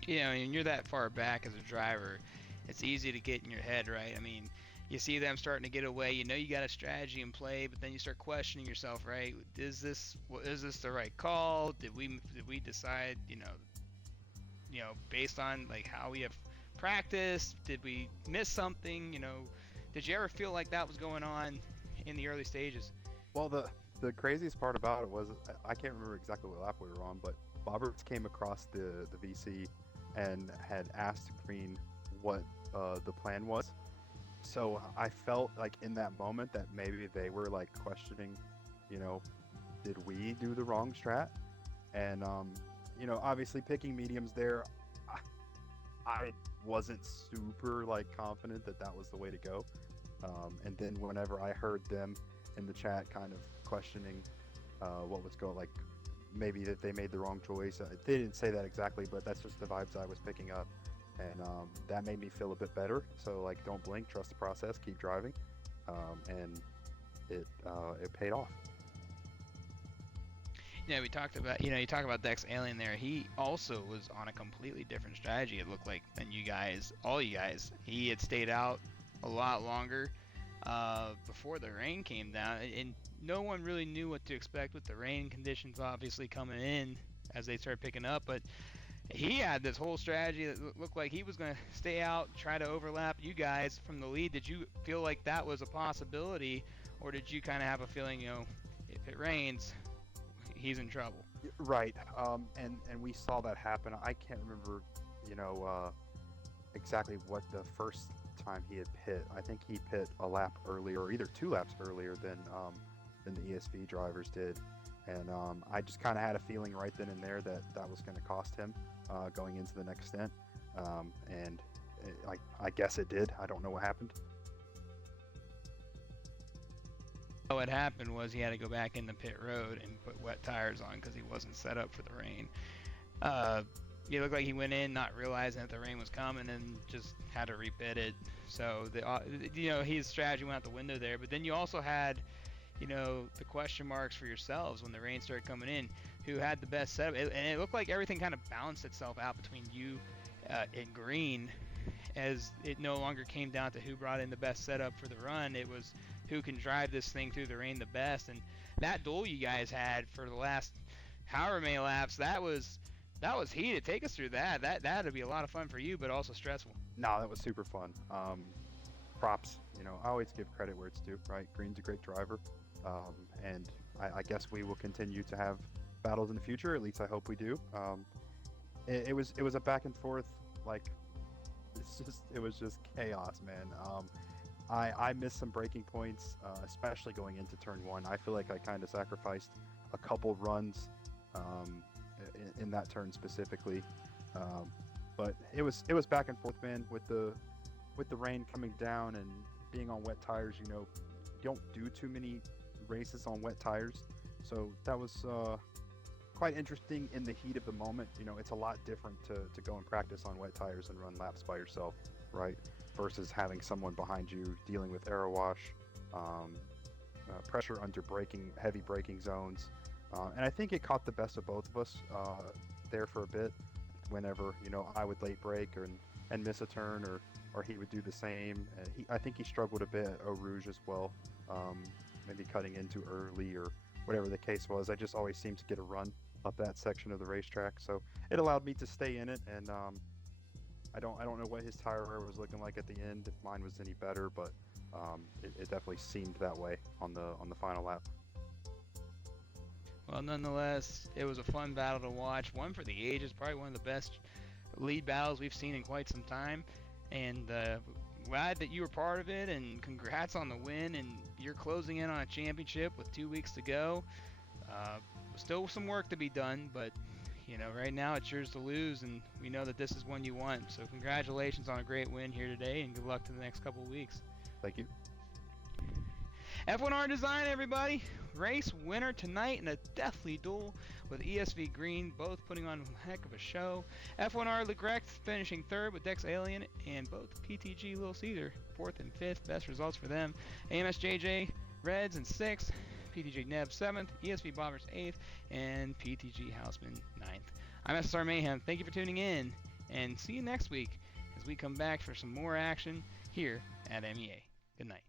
Yeah, I mean, you're that far back as a driver, it's easy to get in your head, right? I mean, you see them starting to get away. You know you got a strategy in play, but then you start questioning yourself, right? Is this the right call? Did we decide, based on like how we have practiced? Did we miss something? Did you ever feel like that was going on in the early stages? Well, the craziest part about it was I can't remember exactly what lap we were on, but Bobberts came across the VC and had asked Green what the plan was. So I felt like in that moment that maybe they were like questioning, did we do the wrong strat? And obviously picking mediums there, I wasn't super confident that was the way to go. And then whenever I heard them in the chat kind of questioning what was going, like maybe that they made the wrong choice. They didn't say that exactly, but that's just the vibes I was picking up. And that made me feel a bit better. So don't blink, trust the process, keep driving, and it paid off. Yeah, we talked about, you talk about Dex Alien there. He also was on a completely different strategy, it looked like, than you guys, all you guys. He had stayed out a lot longer before the rain came down, and no one really knew what to expect with the rain conditions obviously coming in as they started picking up. But he had this whole strategy that looked like he was going to stay out, try to overlap you guys from the lead. Did you feel like that was a possibility, or did you kind of have a feeling, if it rains, he's in trouble? Right. And we saw that happen. I can't remember, exactly what the first time he had pit. I think he pit a lap earlier, or either 2 laps earlier than the ESV drivers did. And I just kind of had a feeling right then and there that was going to cost him going into the next stint. And I guess it did. I don't know what happened. What happened was he had to go back in the pit road and put wet tires on because he wasn't set up for the rain. It looked like he went in not realizing that the rain was coming and just had to repit it. So his strategy went out the window there. But then you also had the question marks for yourselves when the rain started coming in, who had the best setup. And it looked like everything kind of balanced itself out between you and Green, as it no longer came down to who brought in the best setup for the run. It was who can drive this thing through the rain the best. And that duel you guys had for the last however many laps, that was That was heated. Take us through that. That'd be a lot of fun for you, but also stressful. No, that was super fun. Props. You know, I always give credit where it's due, right? Green's a great driver, and I guess we will continue to have battles in the future. At least I hope we do. It was a back and forth, like it was just chaos, man. I missed some breaking points, especially going into turn one. I feel like I kind of sacrificed a couple runs in that turn specifically, but it was back and forth, man. With the rain coming down and being on wet tires, you know, you don't do too many races on wet tires, so that was quite interesting in the heat of the moment. You know, it's a lot different to go and practice on wet tires and run laps by yourself, right? Versus having someone behind you dealing with aero wash, pressure under heavy braking zones. And I think it caught the best of both of us there for a bit. Whenever, you know, I would late brake and miss a turn, or he would do the same. I think he struggled a bit at Eau Rouge as well, maybe cutting in too early or whatever the case was. I just always seemed to get a run up that section of the racetrack, so it allowed me to stay in it. And I don't know what his tire wear was looking like at the end, if mine was any better, but it definitely seemed that way on the final lap. Well, nonetheless, it was a fun battle to watch. One for the ages, probably one of the best lead battles we've seen in quite some time. And glad that you were part of it, and congrats on the win. And you're closing in on a championship with 2 weeks to go. Still some work to be done, but you know, right now it's yours to lose, and we know that this is one you want. So congratulations on a great win here today, and good luck to the next couple of weeks. Thank you. F1R Design, everybody. Race winner tonight in a deathly duel with ESV Green, both putting on a heck of a show. F1R Legrecht finishing third with Dex Alien, and both PTG Little Caesar fourth and fifth. Best results for them. AMSJJ Reds in sixth, PTG Neb seventh, ESV Bombers eighth, and PTG Houseman ninth. I'm SSR Mayhem. Thank you for tuning in, and see you next week as we come back for some more action here at MEA. Good night.